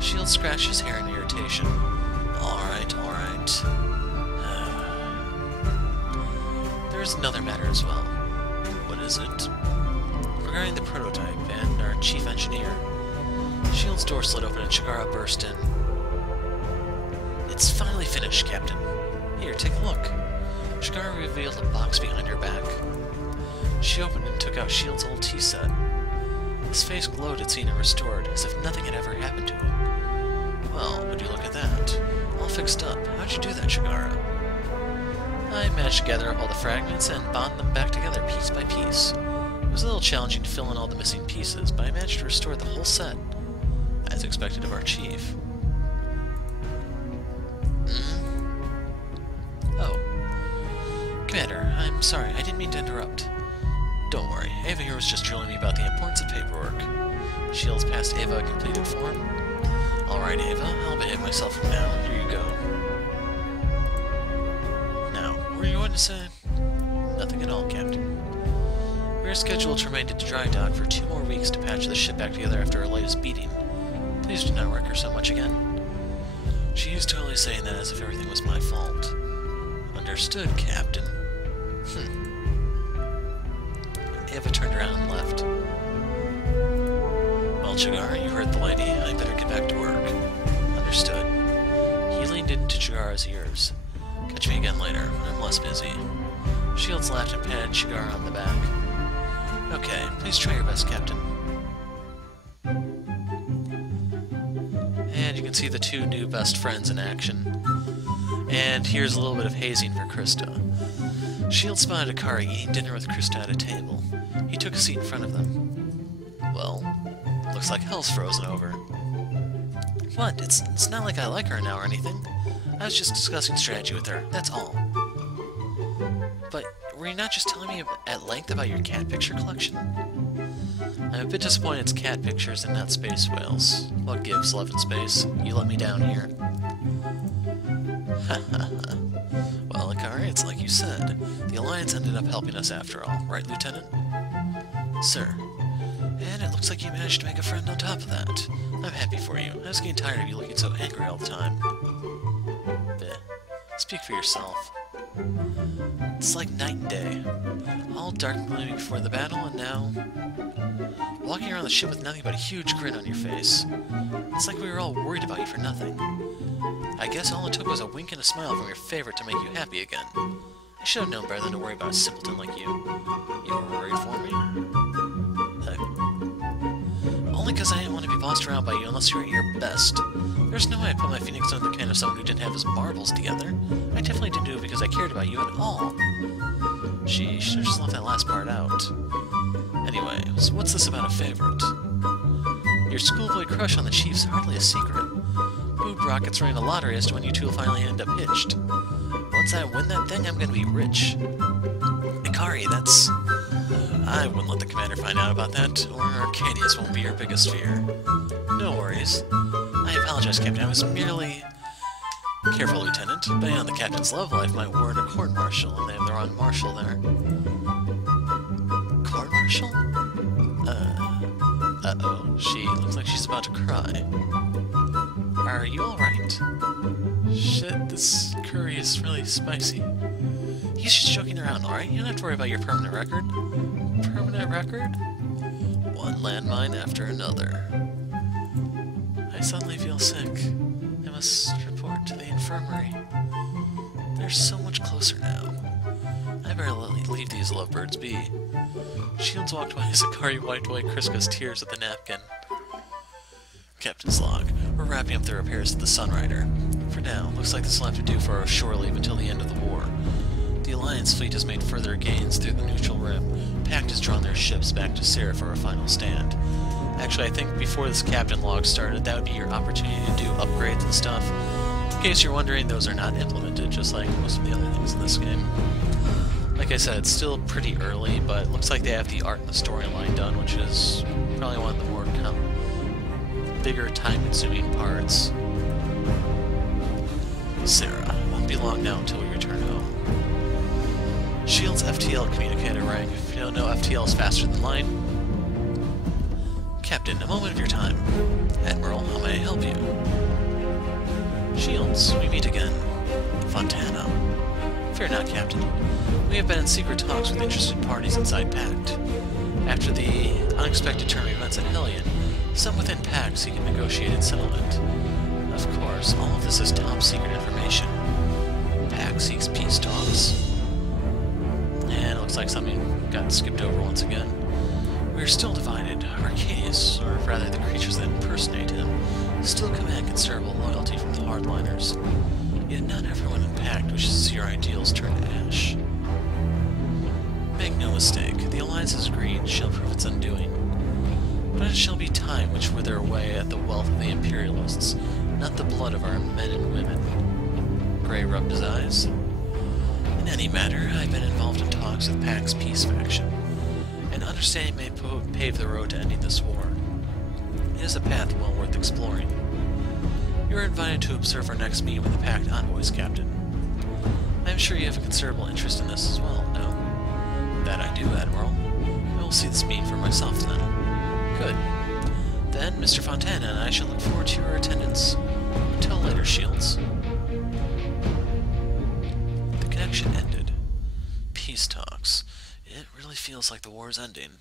Shield scratched his hair in irritation. Alright, alright. There's another matter as well. What is it? Regarding the prototype and our chief engineer. Shield's door slid open and Chigara burst in. It's finally finished, Captain. Here, take a look. Chigara revealed a box behind her back. She opened and took out Shield's old tea set. His face glowed at seeing it restored, as if nothing had ever happened to him. Well, would you look at that? All fixed up. How'd you do that, Chigara? I managed to gather up all the fragments and bond them back together piece by piece. It was a little challenging to fill in all the missing pieces, but I managed to restore the whole set, as expected of our chief. Oh. Commander, I'm sorry, I didn't mean to interrupt. Don't worry, Ava here was just drilling me about the importance of paperwork. Shields passed Ava a completed form. Alright, Ava, I'll behave myself from now. Here you go. Now, what were you going to say? Nothing at all, Captain. We are scheduled to remain at the dry dock for 2 more weeks to patch the ship back together after her latest beating. Please do not wreck her so much again. She is totally saying that as if everything was my fault. Understood, Captain. Ava turned around and left. Well, Chigara, you heard the lady. I better get back to work. Understood. He leaned into Chigara's ears. Catch me again later, when I'm less busy. Shields laughed and patted Chigara on the back. Okay, please try your best, Captain. And you can see the 2 new best friends in action. And here's a little bit of hazing for Krista. Shield spotted Akari eating dinner with Krista at a table. He took a seat in front of them. Well, looks like hell's frozen over. What? It's not like I like her now or anything. I was just discussing strategy with her, that's all. But were you not just telling me at length about your cat picture collection? I'm a bit disappointed it's cat pictures and not space whales. What gives, love and space? You let me down here. Well, Akari, it's like you said. The Alliance ended up helping us after all, right, Lieutenant? Sir. And it looks like you managed to make a friend on top of that. I'm happy for you. I was getting tired of you looking so angry all the time. Bleh. Speak for yourself. It's like night and day. All dark and gloomy before the battle, and now... walking around the ship with nothing but a huge grin on your face. It's like we were all worried about you for nothing. I guess all it took was a wink and a smile from your favorite to make you happy again. I should have known better than to worry about a simpleton like you. You were worried for me? Only because I didn't want to be bossed around by you unless you were at your best. There's no way I'd put my feelings under the kind of someone who didn't have his marbles together. I definitely didn't do it because I cared about you at all. She should have just left that last part out. Anyways, what's this about a favorite? Your schoolboy crush on the Chief's hardly a secret. Boob rockets running a lottery as to when you two will finally end up hitched. Once I win that thing, I'm gonna be rich. Akari, that's... I wouldn't let the commander find out about that, or Arcadius won't be your biggest fear. No worries. I apologize, Captain. I was merely... Careful, Lieutenant. Betting on the captain's love life might warrant a court-martial, and they have the wrong marshal there. Court-martial? Uh-oh. She looks like she's about to cry. Are you alright? Shit, this curry is really spicy. He's just joking around, alright? You don't have to worry about your permanent record. Permanent record? One landmine after another. I suddenly feel sick. I must report to the infirmary. They're so much closer now. I better leave these lovebirds be. Shields walked by as Akari wiped away Kriska's tears with the napkin. Captain's log. We're wrapping up the repairs to the Sunrider. For now, looks like this will have to do for our shore leave until the end of the war. The Alliance fleet has made further gains through the neutral rim. Pact has drawn their ships back to Sarah for a final stand. Actually, I think before this captain log started, that would be your opportunity to do upgrades and stuff. In case you're wondering, those are not implemented, just like most of the other things in this game. Like I said, it's still pretty early, but it looks like they have the art and the storyline done, which is probably one of the more bigger time-consuming parts. Sarah, won't be long now until we return home. Shield's FTL communicator rang. If you don't know, FTL is faster than light. Captain, a moment of your time. Admiral, how may I help you? Shields, we meet again. Fontana. Fear not, Captain. We have been in secret talks with interested parties inside Pact. After the unexpected turn of events at Hellion, some within Pact seek a negotiated settlement. Of course, all of this is top-secret information. Pact seeks peace talks. And it looks like something got skipped over once again. We are still divided. Arcadius, or rather the creatures that impersonate him, still command considerable loyalty from the hardliners. Yet not everyone in Pact wishes to see our ideals turn to ash. Make no mistake, the Alliance's greed shall prove its undoing. But it shall be time which wither away at the wealth of the Imperialists, not the blood of our men and women. Gray rubbed his eyes. In any matter, I've been involved in talks with Pact's peace faction, and understanding may pave the road to ending this war. It is a path well worth exploring. You are invited to observe our next meeting with the Pact envoys, Captain. I am sure you have a considerable interest in this as well, no? That I do, Admiral. I will see this meeting for myself, then. Good. Then, Mr. Fontana and I shall look forward to your attendance. Until later, Shields. The connection ended. Peace talks. It really feels like the war is ending.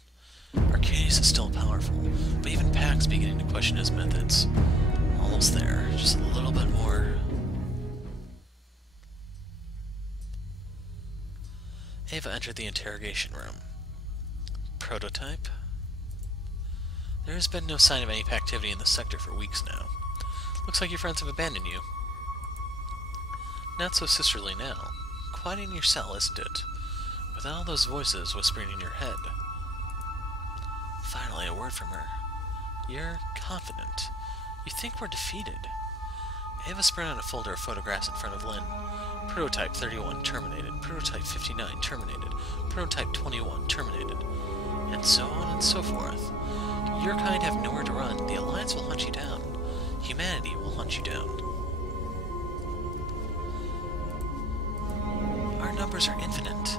Arcadius is still powerful, but even Pact's beginning to question his methods. Almost there. Just a little bit more. Ava entered the interrogation room. Prototype? There has been no sign of any activity in the sector for weeks now. Looks like your friends have abandoned you. Not so sisterly now. Quiet in your cell, isn't it? With all those voices whispering in your head. Finally, a word from her. You're confident. You think we're defeated. Ava spread out a folder of photographs in front of Lynn. Prototype 31 terminated. Prototype 59 terminated. Prototype 21 terminated. And so on and so forth. Your kind have nowhere to run. The Alliance will hunt you down. Humanity will hunt you down. Our numbers are infinite.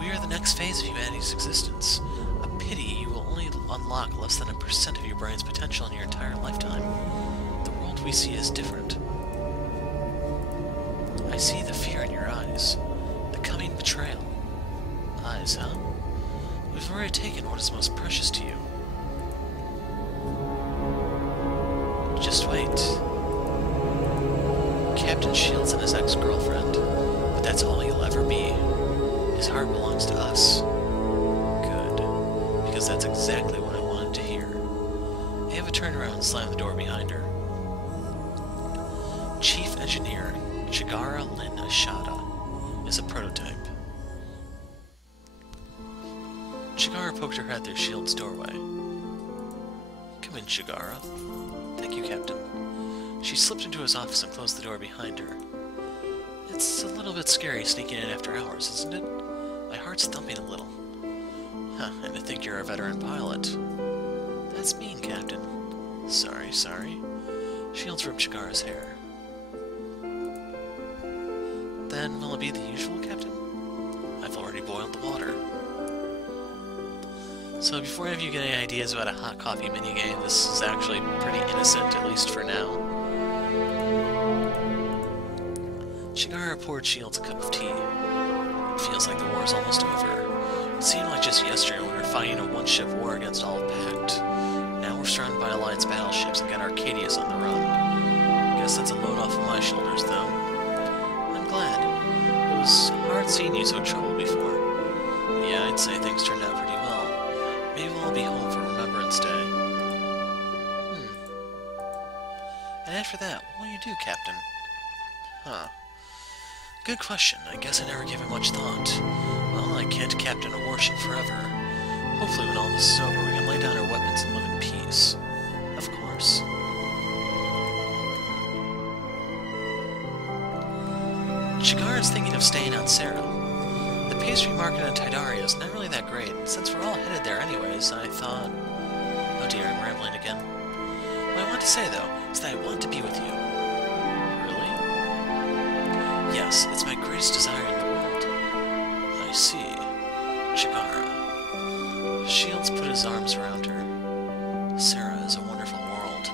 We are the next phase of humanity's existence. A pity you will only unlock less than 1% of your brain's potential in your entire lifetime. The world we see is different. I see the fear in your eyes. The coming betrayal. Eyes, huh? We've already taken what is most precious to you. Just wait. Captain Shields and his ex-girlfriend. But that's all you'll ever be. His heart belongs to us. Good. Because that's exactly what I wanted to hear. Ava turned around and slammed the door behind her. Chief Engineer Chigara Lynn Ashada is a prototype. Chigara poked her head through Shield's doorway. Come in, Chigara. Thank you, Captain. She slipped into his office and closed the door behind her. It's a little bit scary sneaking in after hours, isn't it? My heart's thumping a little. Huh, and to think you're a veteran pilot. That's mean, Captain. Sorry. Shields rubbed Chigara's hair. Then will it be the usual, Captain? I've already boiled the water. So before any of you get any ideas about a hot coffee minigame, this is actually pretty innocent, at least for now. Chigara poured Shields a cup of tea. It feels like the war is almost over. It seemed like just yesterday we were fighting a one-ship war against all of Pact. Now we're surrounded by Alliance battleships and got Arcadius on the run. Guess that's a load off of my shoulders, though. I'm glad. It was hard seeing you so troubled before. Yeah, I'd say things turned out pretty well. Maybe we'll all be home for Remembrance Day. And after that, what will you do, Captain? Huh. Good question. I guess I never gave it much thought. Well, I can't captain a warship forever. Hopefully when all this is over, we can lay down our weapons and live in peace. Of course. Chigara's thinking of staying on Sarah. The pastry market in Tidaria is not really that great, and since we're all headed there anyways, I thought... Oh dear, I'm rambling again. What I want to say, though, is that I want to be with you. Really? Yes, it's my greatest desire in the world. I see. Chigara. Shields put his arms around her. Sarah is a wonderful world.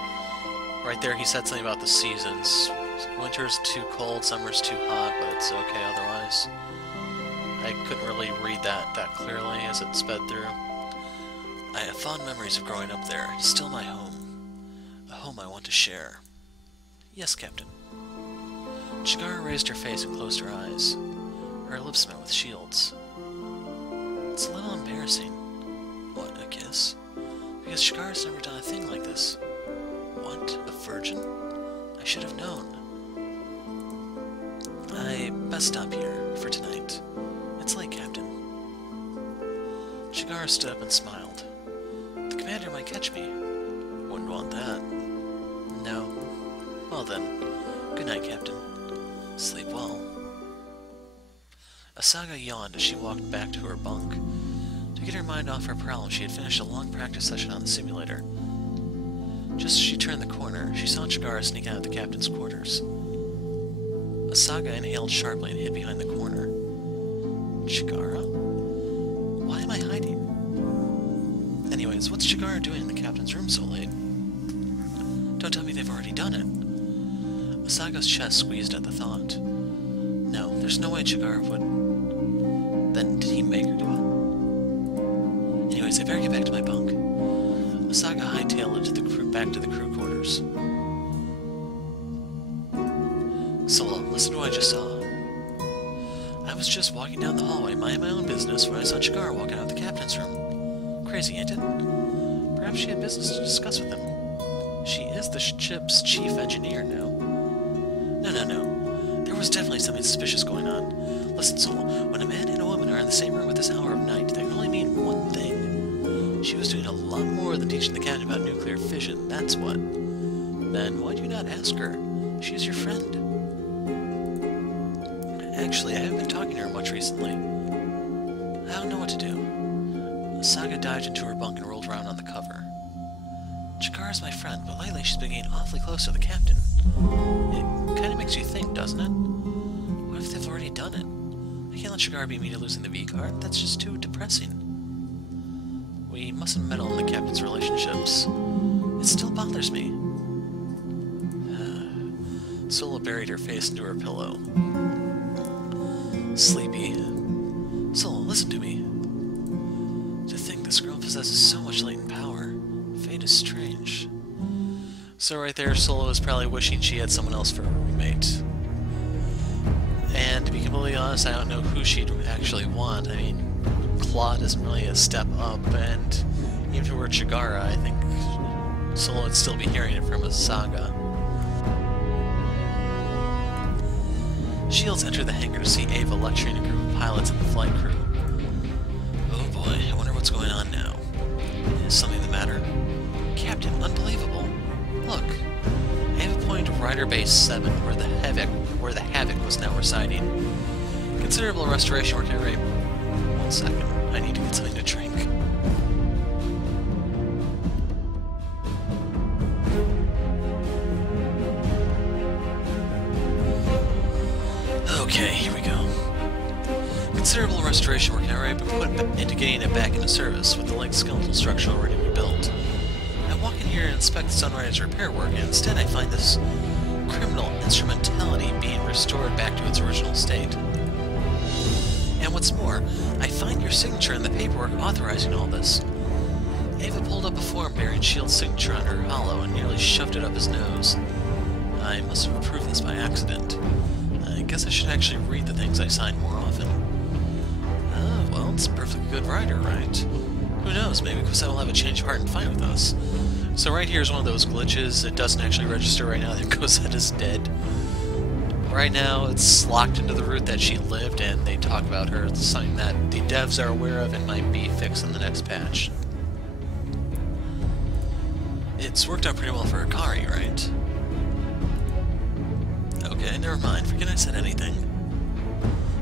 Right there he said something about the seasons. Winter's too cold, summer's too hot, but it's okay otherwise. I couldn't really read that clearly as it sped through. I have fond memories of growing up there. It's still my home. A home I want to share. Yes, Captain. Chigara raised her face and closed her eyes. Her lips met with Shields. It's a little embarrassing. What, a kiss? Because Chigara's never done a thing like this. What, a virgin? I should have known. I best stop here for tonight. It's late, Captain. Chigara stood up and smiled. The commander might catch me. Wouldn't want that. No. Well then, good night, Captain. Sleep well. Asaga yawned as she walked back to her bunk. To get her mind off her problem, she had finished a long practice session on the simulator. Just as she turned the corner, she saw Chigara sneak out of the captain's quarters. Asaga inhaled sharply and hid behind the corner. Chigara? Why am I hiding? Anyways, what's Chigara doing in the captain's room so late? Don't tell me they've already done it. Asaga's chest squeezed at the thought. No, there's no way Chigara would... Then did he make her do it? Anyways, I better get back to my bunk. Asaga hightailed it to back to the crew quarters. Solo, listen to what I just saw. I was just walking down the hallway, minding my own business, when I saw Chigara walking out of the captain's room. Crazy, ain't it? Perhaps she had business to discuss with him. She is the ship's chief engineer now. No. There was definitely something suspicious going on. Listen, Solo, when a man and a woman are in the same room at this hour of night, that can only mean one thing. She was doing a lot more than teaching the captain about nuclear fission, that's what. Then why do you not ask her? She's your friend. Actually, I haven't been talking to her much recently. I don't know what to do. Asaga dived into her bunk and rolled around on the cover. Chigara's my friend, but lately she's been getting awfully close to the captain. It kind of makes you think, doesn't it? What if they've already done it? I can't let Chigara beat me to losing the V-card. That's just too depressing. We mustn't meddle in the captain's relationships. It still bothers me. Sola buried her face into her pillow. Sleepy. Sola, listen to me. To think this girl possesses so much latent power. Fate is strange. So right there, Sola was probably wishing she had someone else for a roommate. And to be completely honest, I don't know who she'd actually want. I mean, Claude isn't really a step up, and even if it were Chigara, I think Sola would still be hearing it from Asaga. Shields entered the hangar to see Ava lecturing a group of pilots and the flight crew. Oh boy, I wonder what's going on now. Is something the matter? Captain, unbelievable. Look. Ava pointed to Rider Base 7, where the Havoc was now residing. Considerable restoration work at rate. 1 second. I need to get something to drink. Okay, here we go. Considerable restoration work already been put into getting it back into service, with the leg skeletal structure already rebuilt. I walk in here and inspect the Sunrider's repair work, and instead I find this criminal instrumentality being restored back to its original state. And what's more, I find your signature in the paperwork authorizing all this. Ava pulled up a form bearing Shield's signature on her hollow and nearly shoved it up his nose. I must have approved this by accident. I guess I should actually read the things I sign more often. Well, it's a perfectly good rider, right? Who knows, maybe Cosette will have a change of heart and fight with us. So right here is one of those glitches. It doesn't actually register right now that Cosette is dead. Right now, it's locked into the route that she lived, and they talk about her. It's something that the devs are aware of and might be fixed in the next patch. It's worked out pretty well for Akari, right? Okay, never mind. Forget I said anything.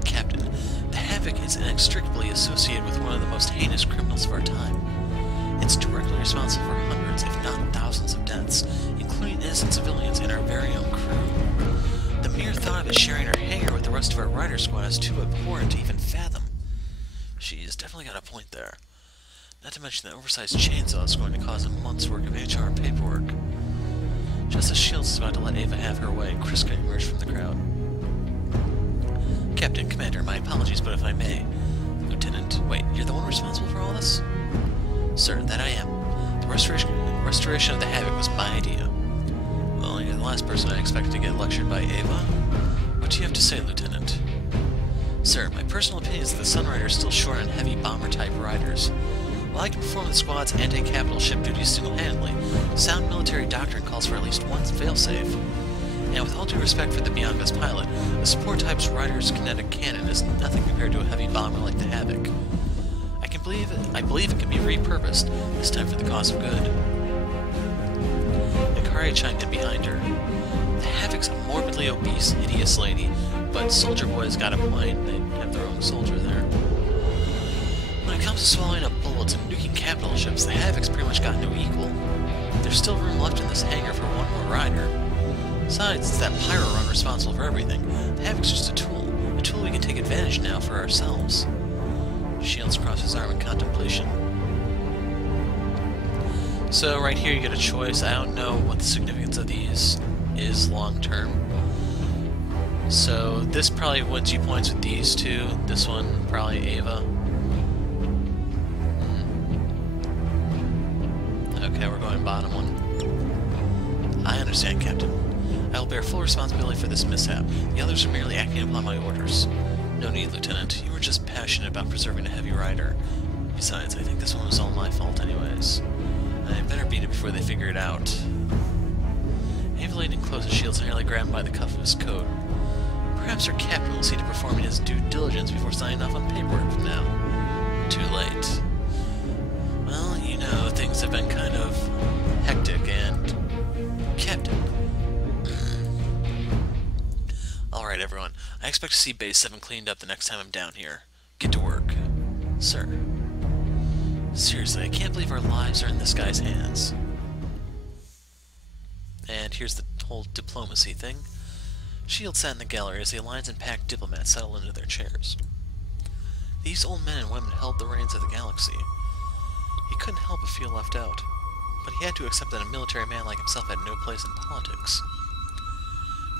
Captain, the Havoc Havoc is inextricably associated with one of the most heinous criminals of our time. It's directly responsible for hundreds, if not thousands, of deaths, including innocent civilians in our very own crew. The mere thought of it sharing her hangar with the rest of our rider squad is too abhorrent to even fathom. She's definitely got a point there. Not to mention that oversized chainsaw is going to cause a month's work of HR paperwork. Just as Shields is about to let Ava have her way, Kriska emerged from the crowd. Captain, Commander, my apologies, but if I may... Lieutenant, wait, you're the one responsible for all this? Sir, that I am. The restoration of the Havoc was my idea. Well, you're the last person I expected to get lectured by Ava. What do you have to say, Lieutenant? Sir, my personal opinion is that the Sunrider is still short on heavy bomber-type riders. While I can perform the squad's anti-capital ship duties single-handedly, sound military doctrine calls for at least one failsafe. And with all due respect for the Bianca's pilot, a support-type's rider's kinetic cannon is nothing compared to a heavy bomber like the Havoc. I believe it can be repurposed, this time for the cause of good. Ikari chimed in behind her. The Havoc's a morbidly obese, hideous lady, but Soldier Boy's got a point. They have their own soldier there. When it comes to swallowing up bullets and nuking capital ships, the Havoc's pretty much got no equal. There's still room left in this hangar for one more rider. Besides, it's that pyro run responsible for everything. The Havoc's just a tool we can take advantage now for ourselves. Shields crossed his arm in contemplation. So right here you get a choice. I don't know what the significance of these is long term. So this probably wins you points with these two. This one, probably Ava. Okay, we're going bottom one. I understand, Captain. I will bear full responsibility for this mishap. The others are merely acting upon my orders. No need, Lieutenant. You were just passionate about preserving a heavy rider. Besides, I think this one was all my fault anyways. I better beat it before they figure it out. Ava leaned in close as Shields nearly grabbed him by the cuff of his coat. Perhaps her captain will see to performing his due diligence before signing off on paperwork from now. Too late. Well, you know, things have been kind of hectic and... Captain. Alright, everyone. I expect to see Base 7 cleaned up the next time I'm down here. Get to work. Sir. Seriously, I can't believe our lives are in this guy's hands. And here's the whole diplomacy thing. Shield sat in the gallery as the Alliance and Pact diplomats settled into their chairs. These old men and women held the reins of the galaxy. He couldn't help but feel left out, but he had to accept that a military man like himself had no place in politics.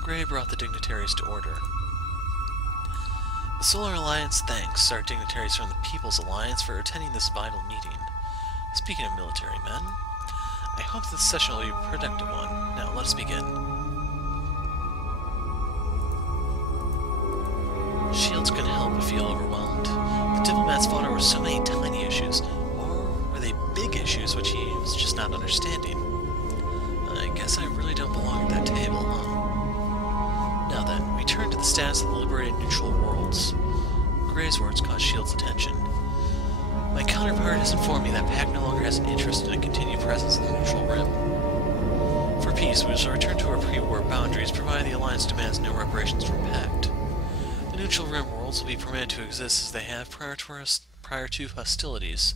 Gray brought the dignitaries to order. The Solar Alliance thanks our dignitaries from the People's Alliance for attending this vital meeting. Speaking of military men, I hope this session will be a productive one. Now, let us begin. Shields couldn't help but feel overwhelmed. The diplomats fought over so many tiny issues, or were they big issues which he was just not understanding? I guess I really don't belong at that table, huh? Now then, we turn to the status of the liberated neutral worlds. Gray's words caught Shields' attention. My counterpart has informed me that Pact no longer has an interest in a continued presence in the neutral rim. For peace, we shall return to our pre-war boundaries, provided the Alliance demands no reparations from Pact. The neutral rim worlds will be permitted to exist as they have prior to hostilities.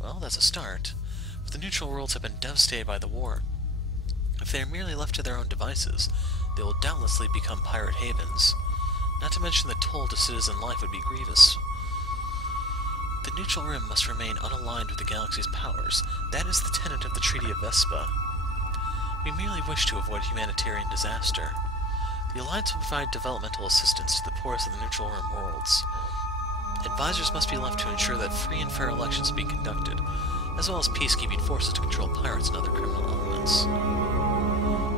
Well, that's a start, but the neutral worlds have been devastated by the war. If they are merely left to their own devices, they will doubtlessly become pirate havens. Not to mention the toll to citizen life would be grievous. The neutral rim must remain unaligned with the galaxy's powers. That is the tenet of the Treaty of Vespa. We merely wish to avoid humanitarian disaster. The Alliance will provide developmental assistance to the poorest of the neutral rim worlds. Advisors must be left to ensure that free and fair elections be conducted, as well as peacekeeping forces to control pirates and other criminal elements.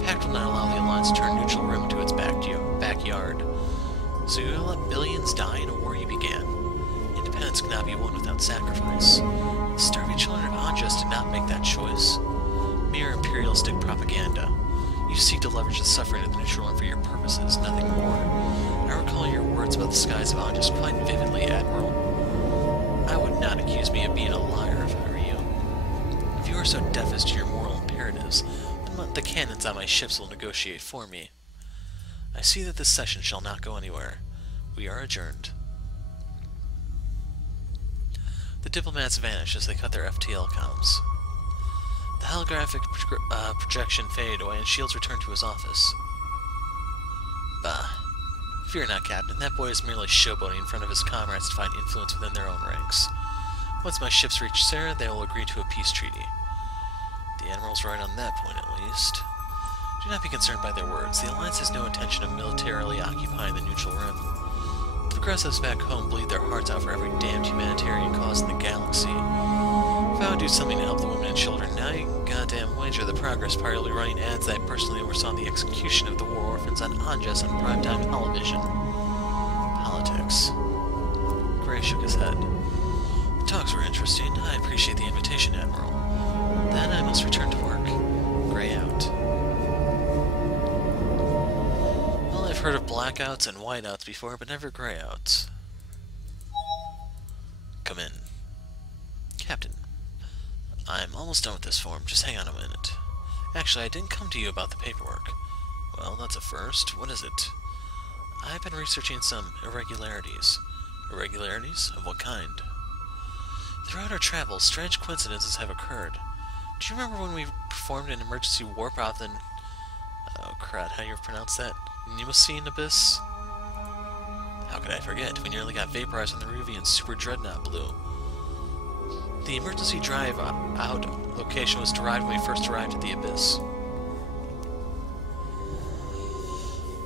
Pact will not allow the Alliance to turn neutral rim into its backyard. So you will let billions die in a war you began. Independence cannot be won without sacrifice. The starving children of Anjas did not make that choice. Mere imperialistic propaganda. You seek to leverage the suffering of the neutral rim for your purposes, nothing more. I recall your words about the skies of Anjas quite vividly, Admiral. I would not accuse me of being a liar if I were you. If you are so deaf as to your moral imperatives, then the cannons on my ships will negotiate for me. I see that this session shall not go anywhere. We are adjourned. The diplomats vanish as they cut their FTL comms. The holographic projection faded away and Shields returned to his office. Bah. Fear not, Captain. That boy is merely showboating in front of his comrades to find influence within their own ranks. Once my ships reach Sarah, they will agree to a peace treaty. The Admiral's right on that point, at least. Do not be concerned by their words. The Alliance has no intention of militarily occupying the neutral rim. The progressives back home bleed their hearts out for every damned humanitarian cause in the galaxy. If I would do something to help the women and children, now you can goddamn wager the Progress Party will be running ads that I personally oversaw the execution of the war orphans on Anjas on primetime television. Politics. Gray shook his head. The talks were interesting. I appreciate the invitation, Admiral. Then I must return to work. Gray out. Well, I've heard of blackouts and whiteouts before, but never grayouts. Come in. Captain. I'm almost done with this form. Just hang on a minute. Actually, I didn't come to you about the paperwork. Well, that's a first. What is it? I've been researching some irregularities. Irregularities? Of what kind? Throughout our travels, strange coincidences have occurred. Do you remember when we performed an emergency warp out in... oh crud, how do you pronounce that? Mnemosyne Abyss? How could I forget? We nearly got vaporized when the Ruvian Super Dreadnought blew. The emergency drive out location was derived when we first arrived at the Abyss.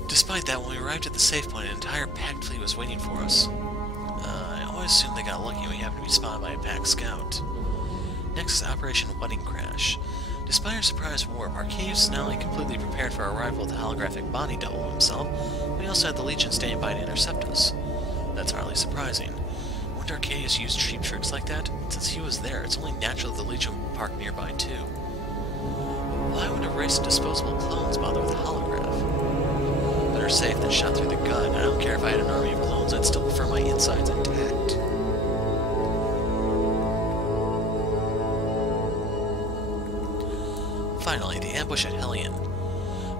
Despite that, when we arrived at the safe point, an entire packed fleet was waiting for us. I always assumed they got lucky when we happened to be spotted by a packed scout. Next is Operation Wedding Crash. Despite our surprise warp, Arcadius not only completely prepared for our arrival with the holographic body double himself, but he also had the Legion standing by to intercept us. That's hardly surprising. Wouldn't Arcadius use cheap tricks like that? Since he was there, it's only natural that the Legion would park nearby too. Why would a race of disposable clones bother with a holograph? Better safe than shot through the gun. I don't care if I had an army of clones, I'd still prefer my insides intact. Finally, the ambush at Hellion.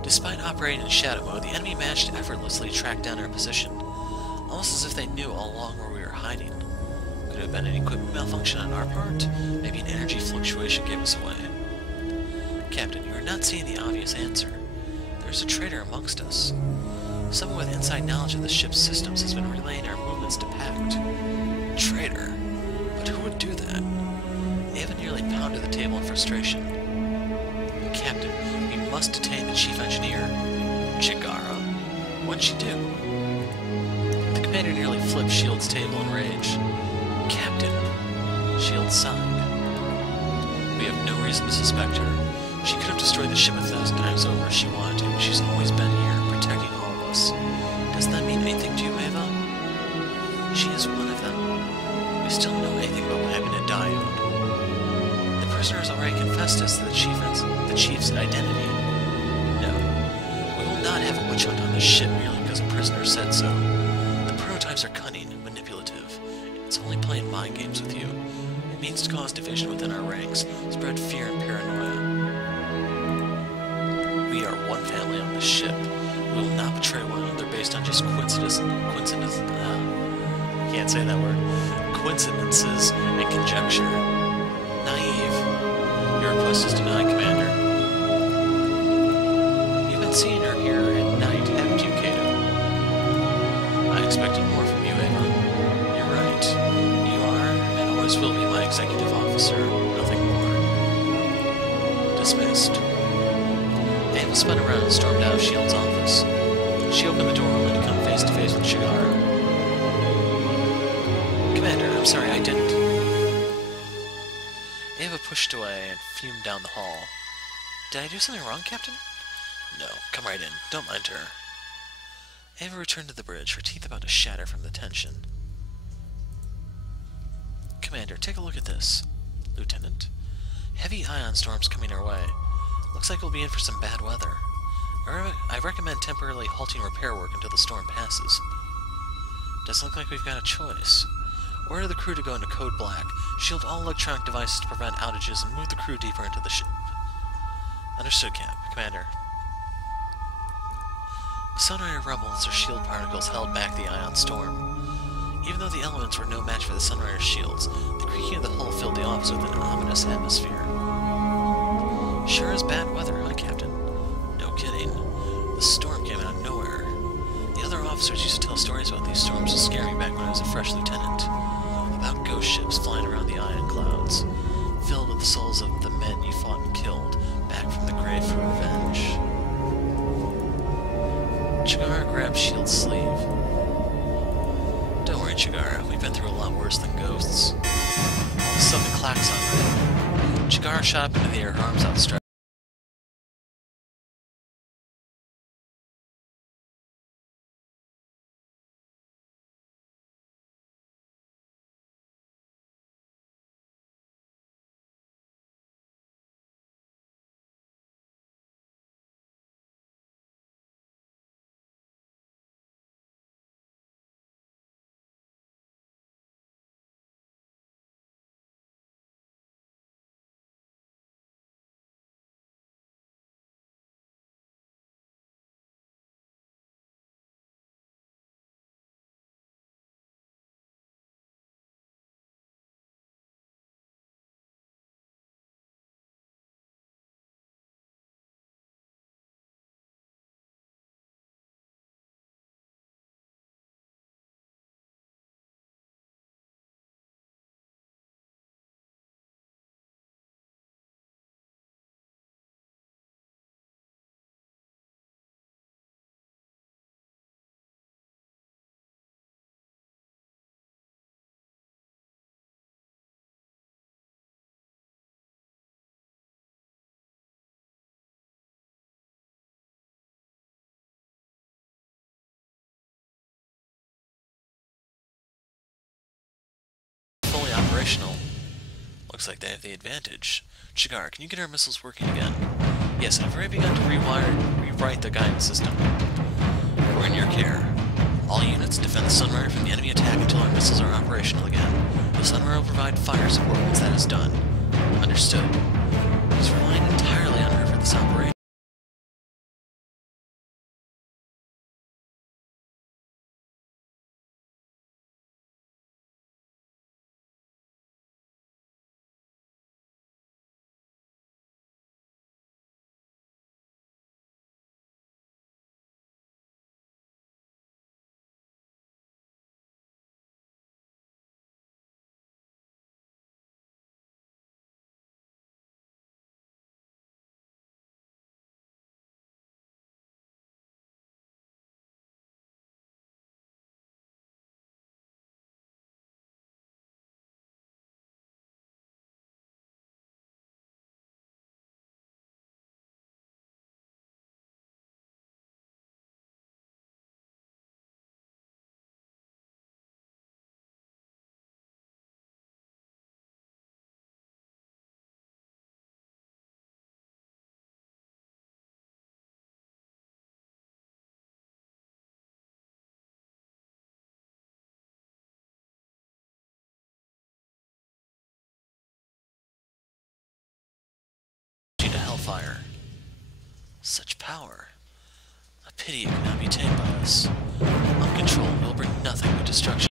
Despite operating in shadow mode, the enemy managed to effortlessly track down our position, almost as if they knew all along where we were hiding. Could it have been an equipment malfunction on our part? Maybe an energy fluctuation gave us away. Captain, you are not seeing the obvious answer. There's a traitor amongst us. Someone with inside knowledge of the ship's systems has been relaying our movements to Pact. Traitor? But who would do that? Ava nearly pounded the table in frustration. Captain, we must detain the chief engineer. Chigara? What'd she do? The commander nearly flipped Shield's table in rage. Captain! Shield sighed. We have no reason to suspect her. She could have destroyed the ship 1,000 times over if she wanted to, but she's always been here, protecting all of us. Does that mean anything to you, Ava? She is one of them. We still don't know anything about what happened at Diode. The prisoner has already confessed us to the chief's identity. No, we will not have a witch hunt on this ship merely because a prisoner said so. The prototypes are cunning and manipulative. It's only playing mind games with you. It means to cause division within our ranks, spread fear and paranoia. We are one family on this ship. We will not betray one another based on just coincidences and conjecture. Naive. Your request is denied, Commander. You've been seeing her here at night, haven't you, Kato? I expected more from you, Ava. You're right. You are, and always will be, my executive officer. Nothing more. Dismissed. Ava spun around and stormed out of Shield's office. She opened the door only to come face to face with Chigara. Commander, I'm sorry, I didn't. Ava pushed away and fumed down the hall. Did I do something wrong, Captain? No, come right in. Don't mind her. Ava returned to the bridge, her teeth about to shatter from the tension. Commander, take a look at this. Lieutenant? Heavy ion storms coming our way. Looks like we'll be in for some bad weather. I recommend temporarily halting repair work until the storm passes. Doesn't look like we've got a choice. Order the crew to go into Code Black, shield all electronic devices to prevent outages, and move the crew deeper into the ship. Understood, Commander. Sunrider rebels or shield particles held back the ion storm. Even though the elements were no match for the Sunrider's shields, the creaking of the hull filled the office with an ominous atmosphere. Sure is bad weather, huh, Captain? No kidding. The storm came out of nowhere. The other officers used to tell stories about these storms to scare me back when I was a fresh lieutenant. About ghost ships flying around the iron clouds, filled with the souls of the men you fought and killed, back from the grave for revenge. Chigara grabbed Shield's sleeve. Don't worry, Chigara, we've been through a lot worse than ghosts. All of a sudden the klaxon rang. Chigara shot up into the air, her arms outstretched. Operational. Looks like they have the advantage. Chigara, can you get our missiles working again? Yes, I've already begun to rewrite the guidance system. We're in your care. All units defend the Sunrider from the enemy attack until our missiles are operational again. The Sunrider will provide fire support once that is done. Understood. He's relying entirely on her for this operation. Hellfire. Such power. A pity it cannot be tamed by us. Uncontrolled will bring nothing but destruction.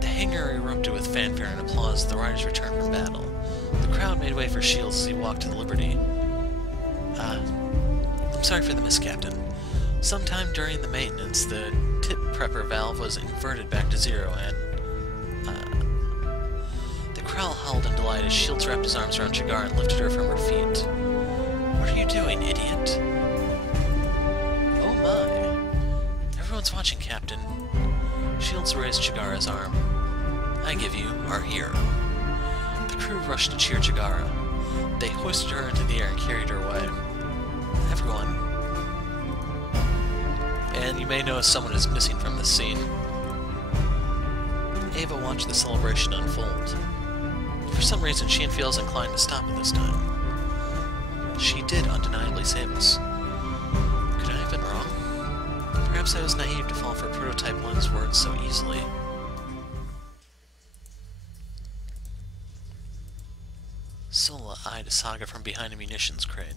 The hangar erupted with fanfare and applause at the riders' return from battle. The crowd made way for Shields as he walked to the Liberty. I'm sorry for the miss, Captain. Sometime during the maintenance, the tip prepper valve was inverted back to zero, and, The crowd howled in delight as Shields wrapped his arms around Chigara and lifted her from her feet. What are you doing, idiot? Oh my. Everyone's watching, Captain. Shields raised Chigara's arm. I give you our hero. The crew rushed to cheer Chigara. They hoisted her into the air and carried her away. Everyone. And you may notice someone is missing from this scene. Ava watched the celebration unfold. For some reason, she feels inclined to stop it this time. She did undeniably save us. Could I have been wrong? Perhaps I was naive to fall for Prototype 1's words so easily. Sola eyed Asaga from behind a munitions crate.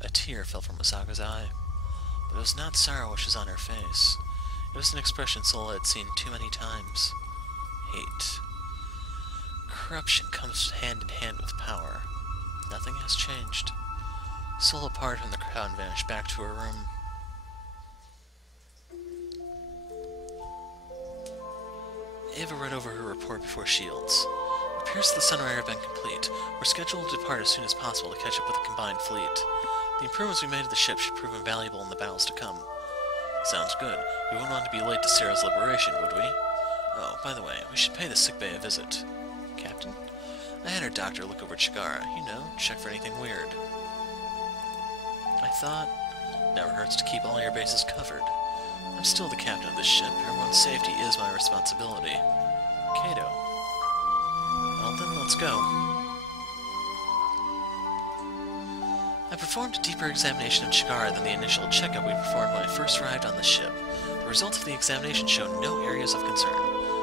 A tear fell from Asaga's eye, but it was not sorrow which was on her face. It was an expression Sola had seen too many times. Hate. Corruption comes hand in hand with power. Nothing has changed. Sola parted from the crowd and vanished back to her room. Ava read over her report before Shields. It appears the Sunrider have been complete. We're scheduled to depart as soon as possible to catch up with the combined fleet. The improvements we made to the ship should prove invaluable in the battles to come. Sounds good. We wouldn't want to be late to Sarah's liberation, would we? Oh, by the way, we should pay the sickbay a visit. Captain? I had our doctor look over Chigara, you know, check for anything weird. I thought, never hurts to keep all your bases covered. I'm still the captain of this ship. Everyone's safety is my responsibility. Kato. Well then, let's go. I performed a deeper examination of Chigara than the initial checkup we performed when I first arrived on the ship. The results of the examination show no areas of concern.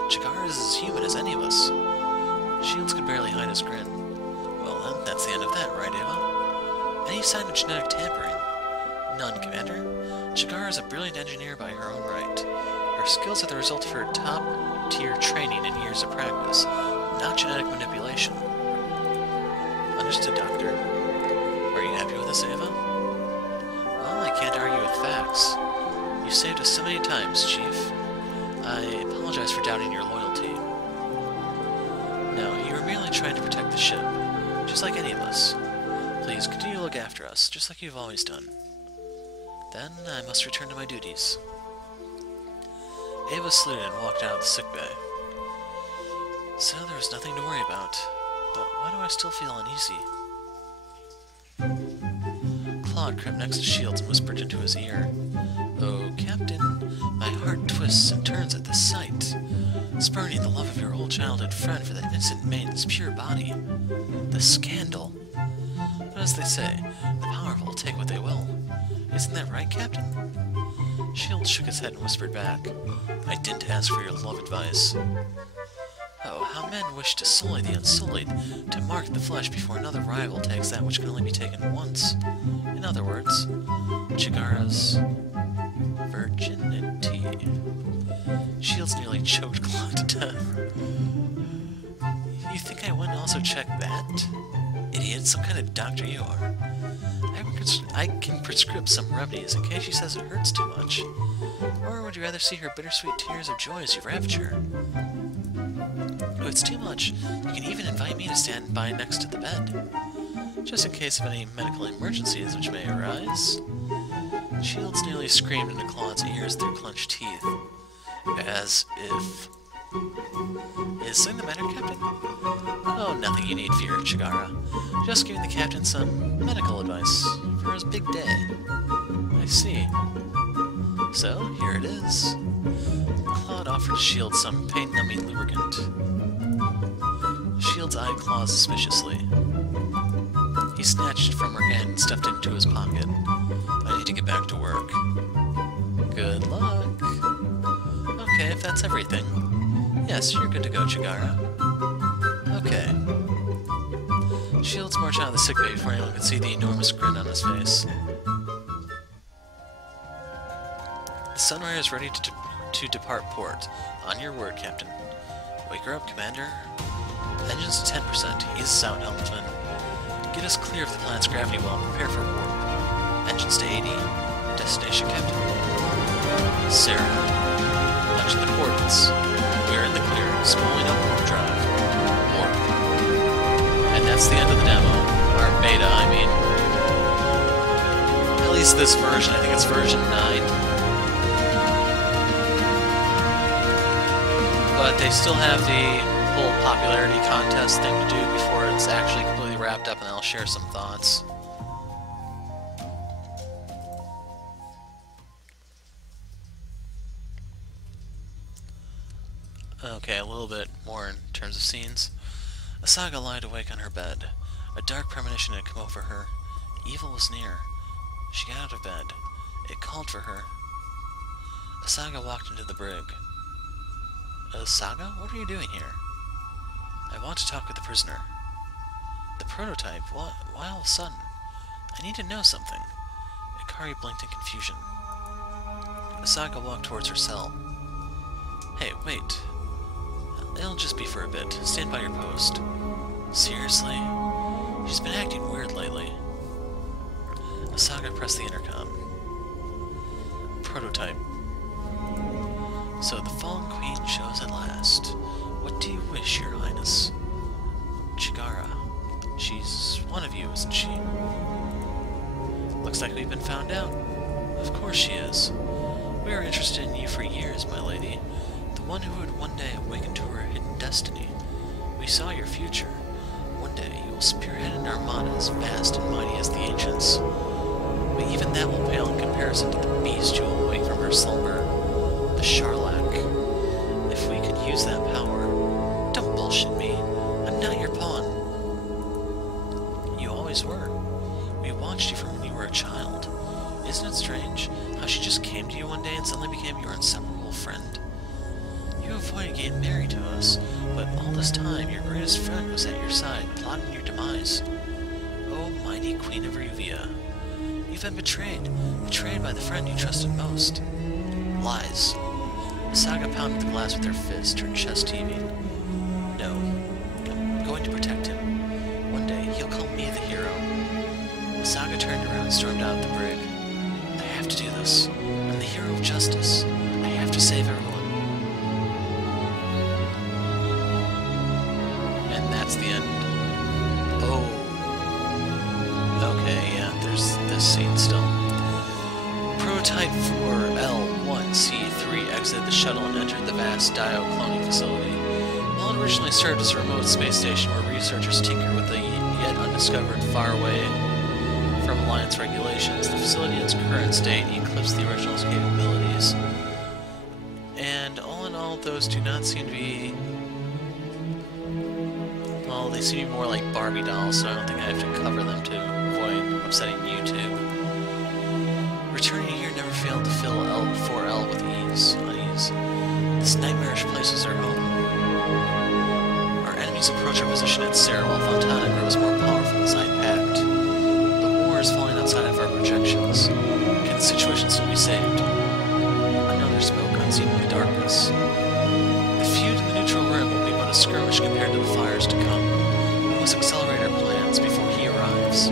Chigara is as human as any of us. Shields could barely hide his grin. Well then, that's the end of that, right, Ava? Any sign of genetic tampering? None, Commander. Chigara is a brilliant engineer by her own right. Her skills are the result of her top-tier training and years of practice, not genetic manipulation. Understood, Doctor. Are you happy with this, Ava? Well, I can't argue with facts. You've saved us so many times, Chief. I apologize for doubting your loyalty. No, you were merely trying to protect the ship, just like any of us. Please continue to look after us, just like you've always done. Then I must return to my duties. Ava saluted and walked out of the sickbay. So there was nothing to worry about, but why do I still feel uneasy? Claude crept next to Shields and whispered into his ear. Oh, Captain, my heart twists and turns at the sight. Spurning the love of your old childhood friend for that innocent maiden's pure body. The scandal. But as they say, the powerful take what they will. Isn't that right, Captain? Shields shook his head and whispered back. I didn't ask for your love advice. Oh, how men wish to sully the unsullied, to mark the flesh before another rival takes that which can only be taken once. In other words, Chigara's virginity. Shields nearly choked Claude to death. You think I wouldn't also check that? Idiot, some kind of doctor you are. I can prescribe some remedies in case she says it hurts too much. Or would you rather see her bittersweet tears of joy as you ravage her? If it's too much, you can even invite me to stand by next to the bed. Just in case of any medical emergencies which may arise. Shields nearly screamed into Claude's ears through clenched teeth. As if... Is something the matter, Captain? Oh, nothing you need fear, Chigara. Just giving the Captain some medical advice for his big day. I see. So, here it is. Claude offered Shields some pain-numbing lubricant. Shields eyed Claude suspiciously. He snatched it from her hand and stuffed it into his pocket. I need to get back to work. Good luck. Okay, if that's everything. Yes, you're good to go, Chigara. Okay. Shields marched out of the sickbay before anyone could see the enormous grin on his face. The Sunrider is ready to depart port. On your word, Captain. Wake her up, Commander. Engines to 10%. Ease us out, helmsman. Get us clear of the planet's gravity well and prepare for warp. Engines to 80. Destination, Captain. Sarah. Punch the coordinates. We're in the clear. Spooling up warp drive. Warp. And that's the end of the demo. Or beta, I mean. At least this version. I think it's version 9. But they still have the whole popularity contest thing to do before it's actually completely wrapped up, and I'll share some thoughts. Okay, a little bit more in terms of scenes. Asaga lied awake on her bed. A dark premonition had come over her. Evil was near. She got out of bed. It called for her. Asaga walked into the brig. Asaga? What are you doing here? I want to talk with the prisoner. The prototype? What? Why all of a sudden? I need to know something. Ikari blinked in confusion. Asaga walked towards her cell. Hey, wait. It'll just be for a bit. Stand by your post. Seriously? She's been acting weird lately. Asaga pressed the intercom. Prototype. So the Fallen Queen shows at last. What do you wish, Your Highness? Chigara. She's one of you, isn't she? Looks like we've been found out. Of course she is. We were interested in you for years, my lady. The one who would one day awaken to her hidden destiny. We saw your future. One day you will spearhead an armada as vast and mighty as the ancients. But even that will pale in comparison to the beast you will wake from her slumber. The Charlac. If we could use that power... Don't bullshit me. I'm not your pawn. You always were. We watched you from when you were a child. Isn't it strange how she just came to you one day and suddenly became your inseparable friend? You avoided getting married to us, but all this time your greatest friend was at your side, plotting your demise. Oh, mighty Queen of Ruvia. You've been betrayed. Betrayed by the friend you trusted most. Lies. Asaga pounded the glass with her fist, her chest heaving. No. I'm going to protect him. One day, he'll call me the hero. Asaga turned around and stormed out of the brig. I have to do this. I'm the hero of justice. I have to save everyone. And that's the end. Oh. Okay, yeah, there's this scene still. Prototype 4L1C3 exited the shuttle and entered the vast Dio cloning facility. While it originally served as a remote space station where researchers tinkered with the yet undiscovered far away from Alliance regulations, the facility in its current state eclipsed the original's capabilities. And all in all, those do not seem to be... well, they seem to be more like Barbie dolls, so I don't think I have to cover them to avoid upsetting YouTube. Returning here never failed to fill L4L with unease. This nightmarish place is our home. Our enemies approach our position at Sarah while Fontana grows more powerful inside Pact. The war is falling outside of our projections. Can the situation still be saved? Another spoke unseen in the darkness. The feud in the neutral rim will be but a skirmish compared to the fires to come. We must accelerate our plans before he arrives.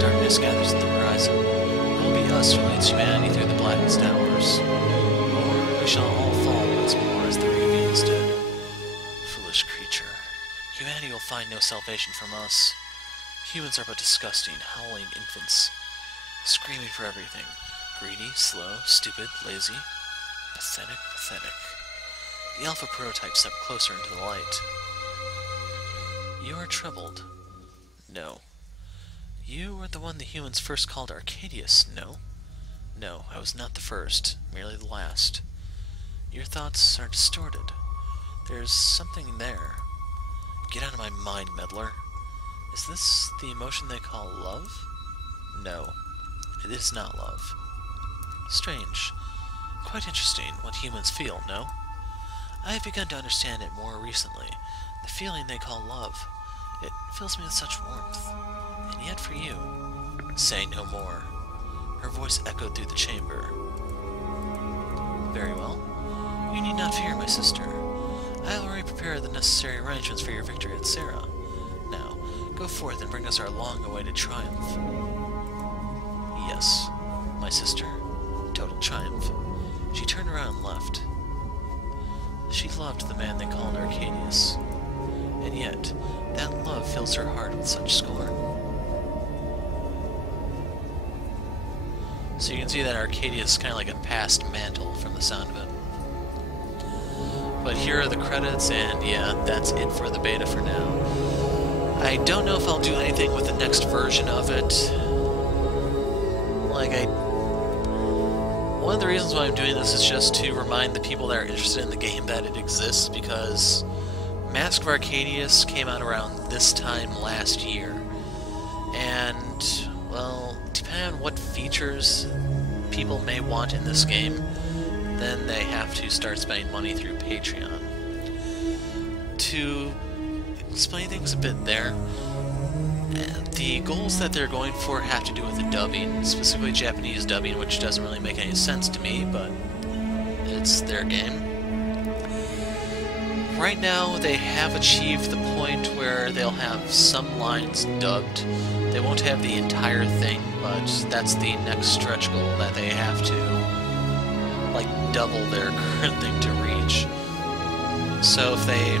Darkness gathers at the horizon. It will be us who leads humanity through the blackest hours. Or we shall all fall once more as the Ruvians did. Foolish creature. Humanity will find no salvation from us. Humans are but disgusting, howling infants. Screaming for everything. Greedy, slow, stupid, lazy. Pathetic, pathetic. The Alpha prototype stepped closer into the light. You are troubled. No. You were the one the humans first called Arcadius, no? No, I was not the first, merely the last. Your thoughts are distorted. There's something there. Get out of my mind, meddler. Is this the emotion they call love? No, it is not love. Strange. Quite interesting what humans feel, no? I have begun to understand it more recently. The feeling they call love. It fills me with such warmth. And yet for you... Say no more. Her voice echoed through the chamber. Very well. You need not fear, my sister. I have already prepared the necessary arrangements for your victory at Sarah. Now, go forth and bring us our long-awaited triumph. Yes, my sister. Total triumph. She turned around and left. She loved the man they called Arcadius. And yet, that love fills her heart with such scorn. So you can see that Arcadius is kind of like a past mantle from the sound of it. But here are the credits, and yeah, that's it for the beta for now. I don't know if I'll do anything with the next version of it. One of the reasons why I'm doing this is just to remind the people that are interested in the game that it exists, because Mask of Arcadius came out around this time last year. And, well, depending on what features people may want in this game, then they have to start spending money through Patreon. To explain things a bit there. The goals that they're going for have to do with the dubbing, specifically Japanese dubbing, which doesn't really make any sense to me, but it's their game. Right now, they have achieved the point where they'll have some lines dubbed. They won't have the entire thing, but that's the next stretch goal that they have to, like, double their current thing to reach. So if they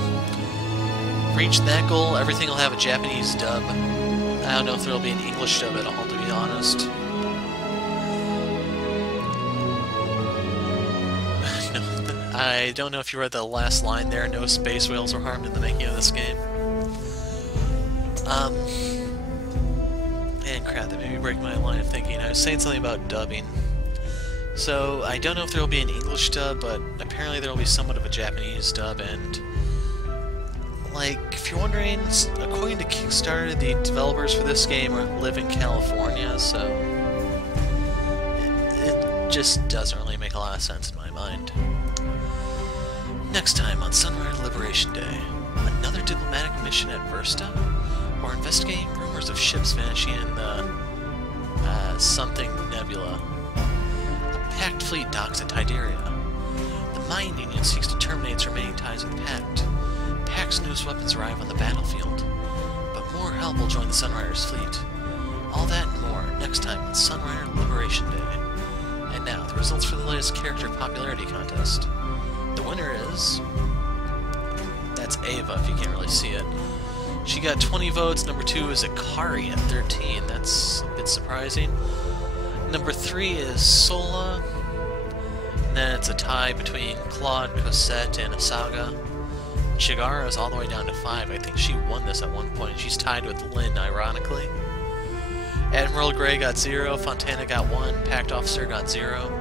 reach that goal, everything will have a Japanese dub. I don't know if there'll be an English dub at all, to be honest. No, I don't know if you read the last line there, no space whales were harmed in the making of this game. And crap, that made me break my line of thinking. I was saying something about dubbing. So, I don't know if there'll be an English dub, but apparently there'll be somewhat of a Japanese dub, and like, if you're wondering, according to Kickstarter, the developers for this game live in California, so it just doesn't really make a lot of sense in my mind. Next time on Sunrider Liberation Day, another diplomatic mission at Versta, or investigating rumors of ships vanishing in the something nebula. A Pact fleet docks at Tideria. The Mayan Union seeks to terminate its remaining ties with Pact. Pact's newest weapons arrive on the battlefield, but more help will join the Sunrider's fleet. All that and more next time on Sunrider Liberation Day. And now, the results for the latest character popularity contest. The winner is... that's Ava, if you can't really see it. She got 20 votes. Number 2 is Akari at 13. That's a bit surprising. Number 3 is Sola. And then it's a tie between Claude, Cosette, and Asaga. Chigara is all the way down to 5. I think she won this at one point. She's tied with Lynn, ironically. Admiral Gray got 0, Fontana got 1, Pact Officer got 0.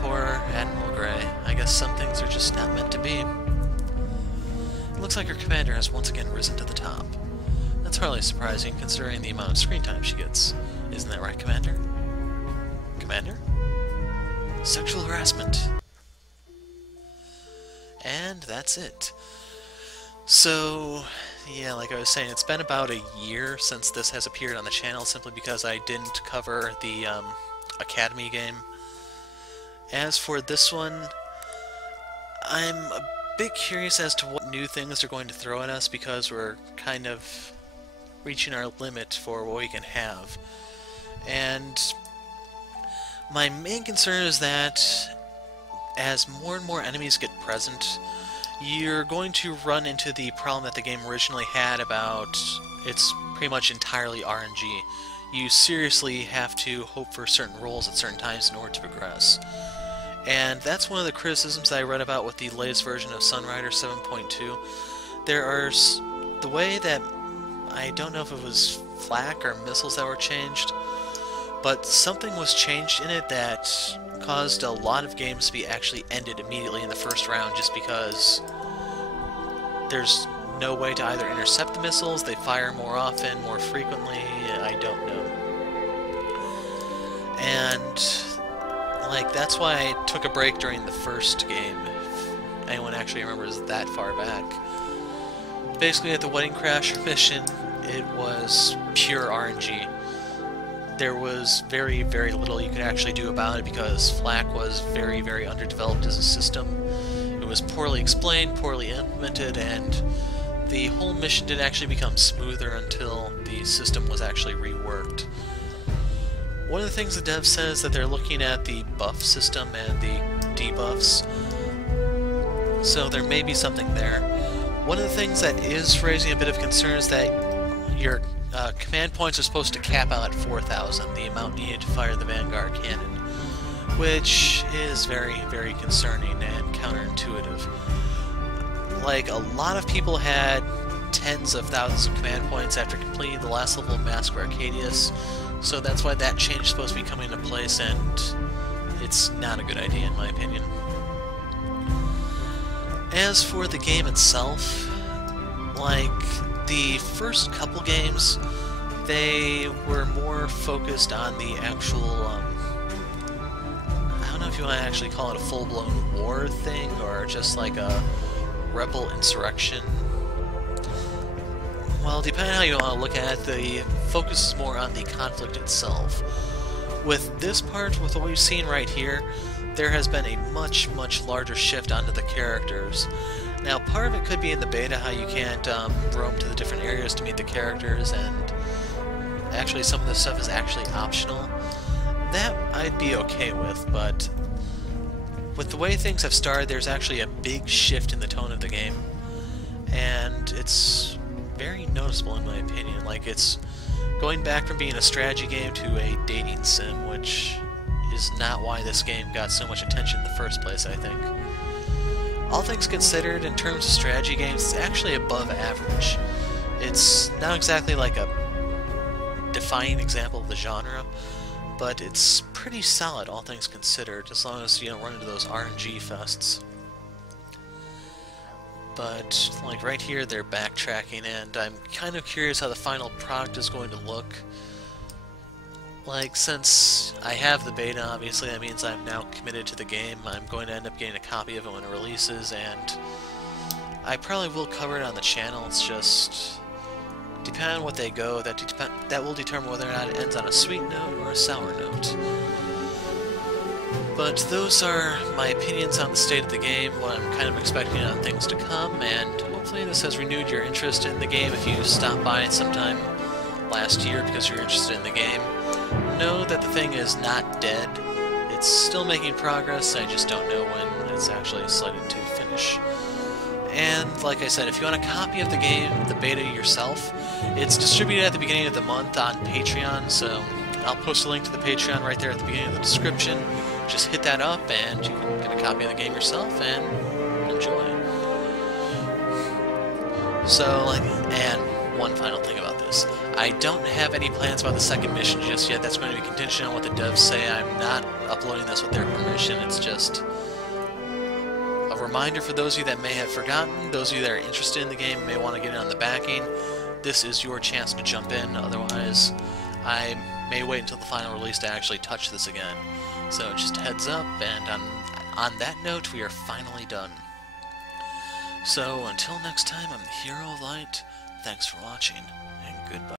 Poor Admiral Gray. I guess some things are just not meant to be. It looks like her commander has once again risen to the top. That's hardly surprising, considering the amount of screen time she gets. Isn't that right, Commander? Commander? Sexual harassment. And that's it. So, yeah, like I was saying, it's been about a year since this has appeared on the channel, simply because I didn't cover the Academy game. As for this one, I'm a bit curious as to what new things they're going to throw at us, because we're kind of reaching our limit for what we can have. And my main concern is that as more and more enemies get present, you're going to run into the problem that the game originally had about it's pretty much entirely RNG. You seriously have to hope for certain rolls at certain times in order to progress. And that's one of the criticisms that I read about with the latest version of Sunrider 7.2. There are the way that, I don't know if it was flak or missiles that were changed, but something was changed in it that caused a lot of games to be actually ended immediately in the first round, just because there's no way to either intercept the missiles, they fire more often, more frequently, I don't know. And like, that's why I took a break during the first game, if anyone actually remembers that far back. Basically, at the Wedding Crasher mission, it was pure RNG. There was very, very little you could actually do about it, because flak was very, very underdeveloped as a system. It was poorly explained, poorly implemented, and the whole mission didn't actually become smoother until the system was actually reworked. One of the things the dev says that they're looking at the buff system and the debuffs, so there may be something there. One of the things that is raising a bit of concern is that your command points are supposed to cap out at 4,000, the amount needed to fire the Vanguard Cannon, which is very, very concerning and counterintuitive. Like, a lot of people had tens of thousands of command points after completing the last level of Vanguard Cannon, so that's why that change is supposed to be coming into place, and it's not a good idea in my opinion. As for the game itself, like, the first couple games, they were more focused on the actual, I don't know if you want to actually call it a full-blown war thing, or just like a rebel insurrection. Well, depending on how you want to look at it, the focus is more on the conflict itself. With this part, with what we've seen right here, there has been a much, much larger shift onto the characters. Now, part of it could be in the beta, how you can't roam to the different areas to meet the characters, and actually some of this stuff is actually optional. That I'd be okay with, but with the way things have started, there's actually a big shift in the tone of the game, and it's very noticeable in my opinion. Like, it's going back from being a strategy game to a dating sim, which is not why this game got so much attention in the first place, I think. All things considered, in terms of strategy games, it's actually above average. It's not exactly like a defining example of the genre, but it's pretty solid, all things considered, as long as you don't run into those RNG fests. But, like, right here, they're backtracking, and I'm kind of curious how the final product is going to look. Like, since I have the beta, obviously, that means I'm now committed to the game. I'm going to end up getting a copy of it when it releases, and I probably will cover it on the channel. It's just, depending on what they go, that will determine whether or not it ends on a sweet note or a sour note. But those are my opinions on the state of the game, what I'm kind of expecting on things to come, and hopefully this has renewed your interest in the game if you stopped by it sometime last year because you're interested in the game. Know that the thing is not dead. It's still making progress, I just don't know when it's actually slated to finish. And like I said, if you want a copy of the game, the beta yourself, it's distributed at the beginning of the month on Patreon, so I'll post a link to the Patreon right there at the beginning of the description. Just hit that up and you can get a copy of the game yourself and enjoy. So, and one final thing about this. I don't have any plans about the second mission just yet. That's going to be contingent on what the devs say. I'm not uploading this with their permission. It's just a reminder for those of you that may have forgotten, those of you that are interested in the game, may want to get in on the backing. This is your chance to jump in. Otherwise, I may wait until the final release to actually touch this again. So just heads up, and on that note, we are finally done. So until next time, I'm the Hero of Light. Thanks for watching, and goodbye.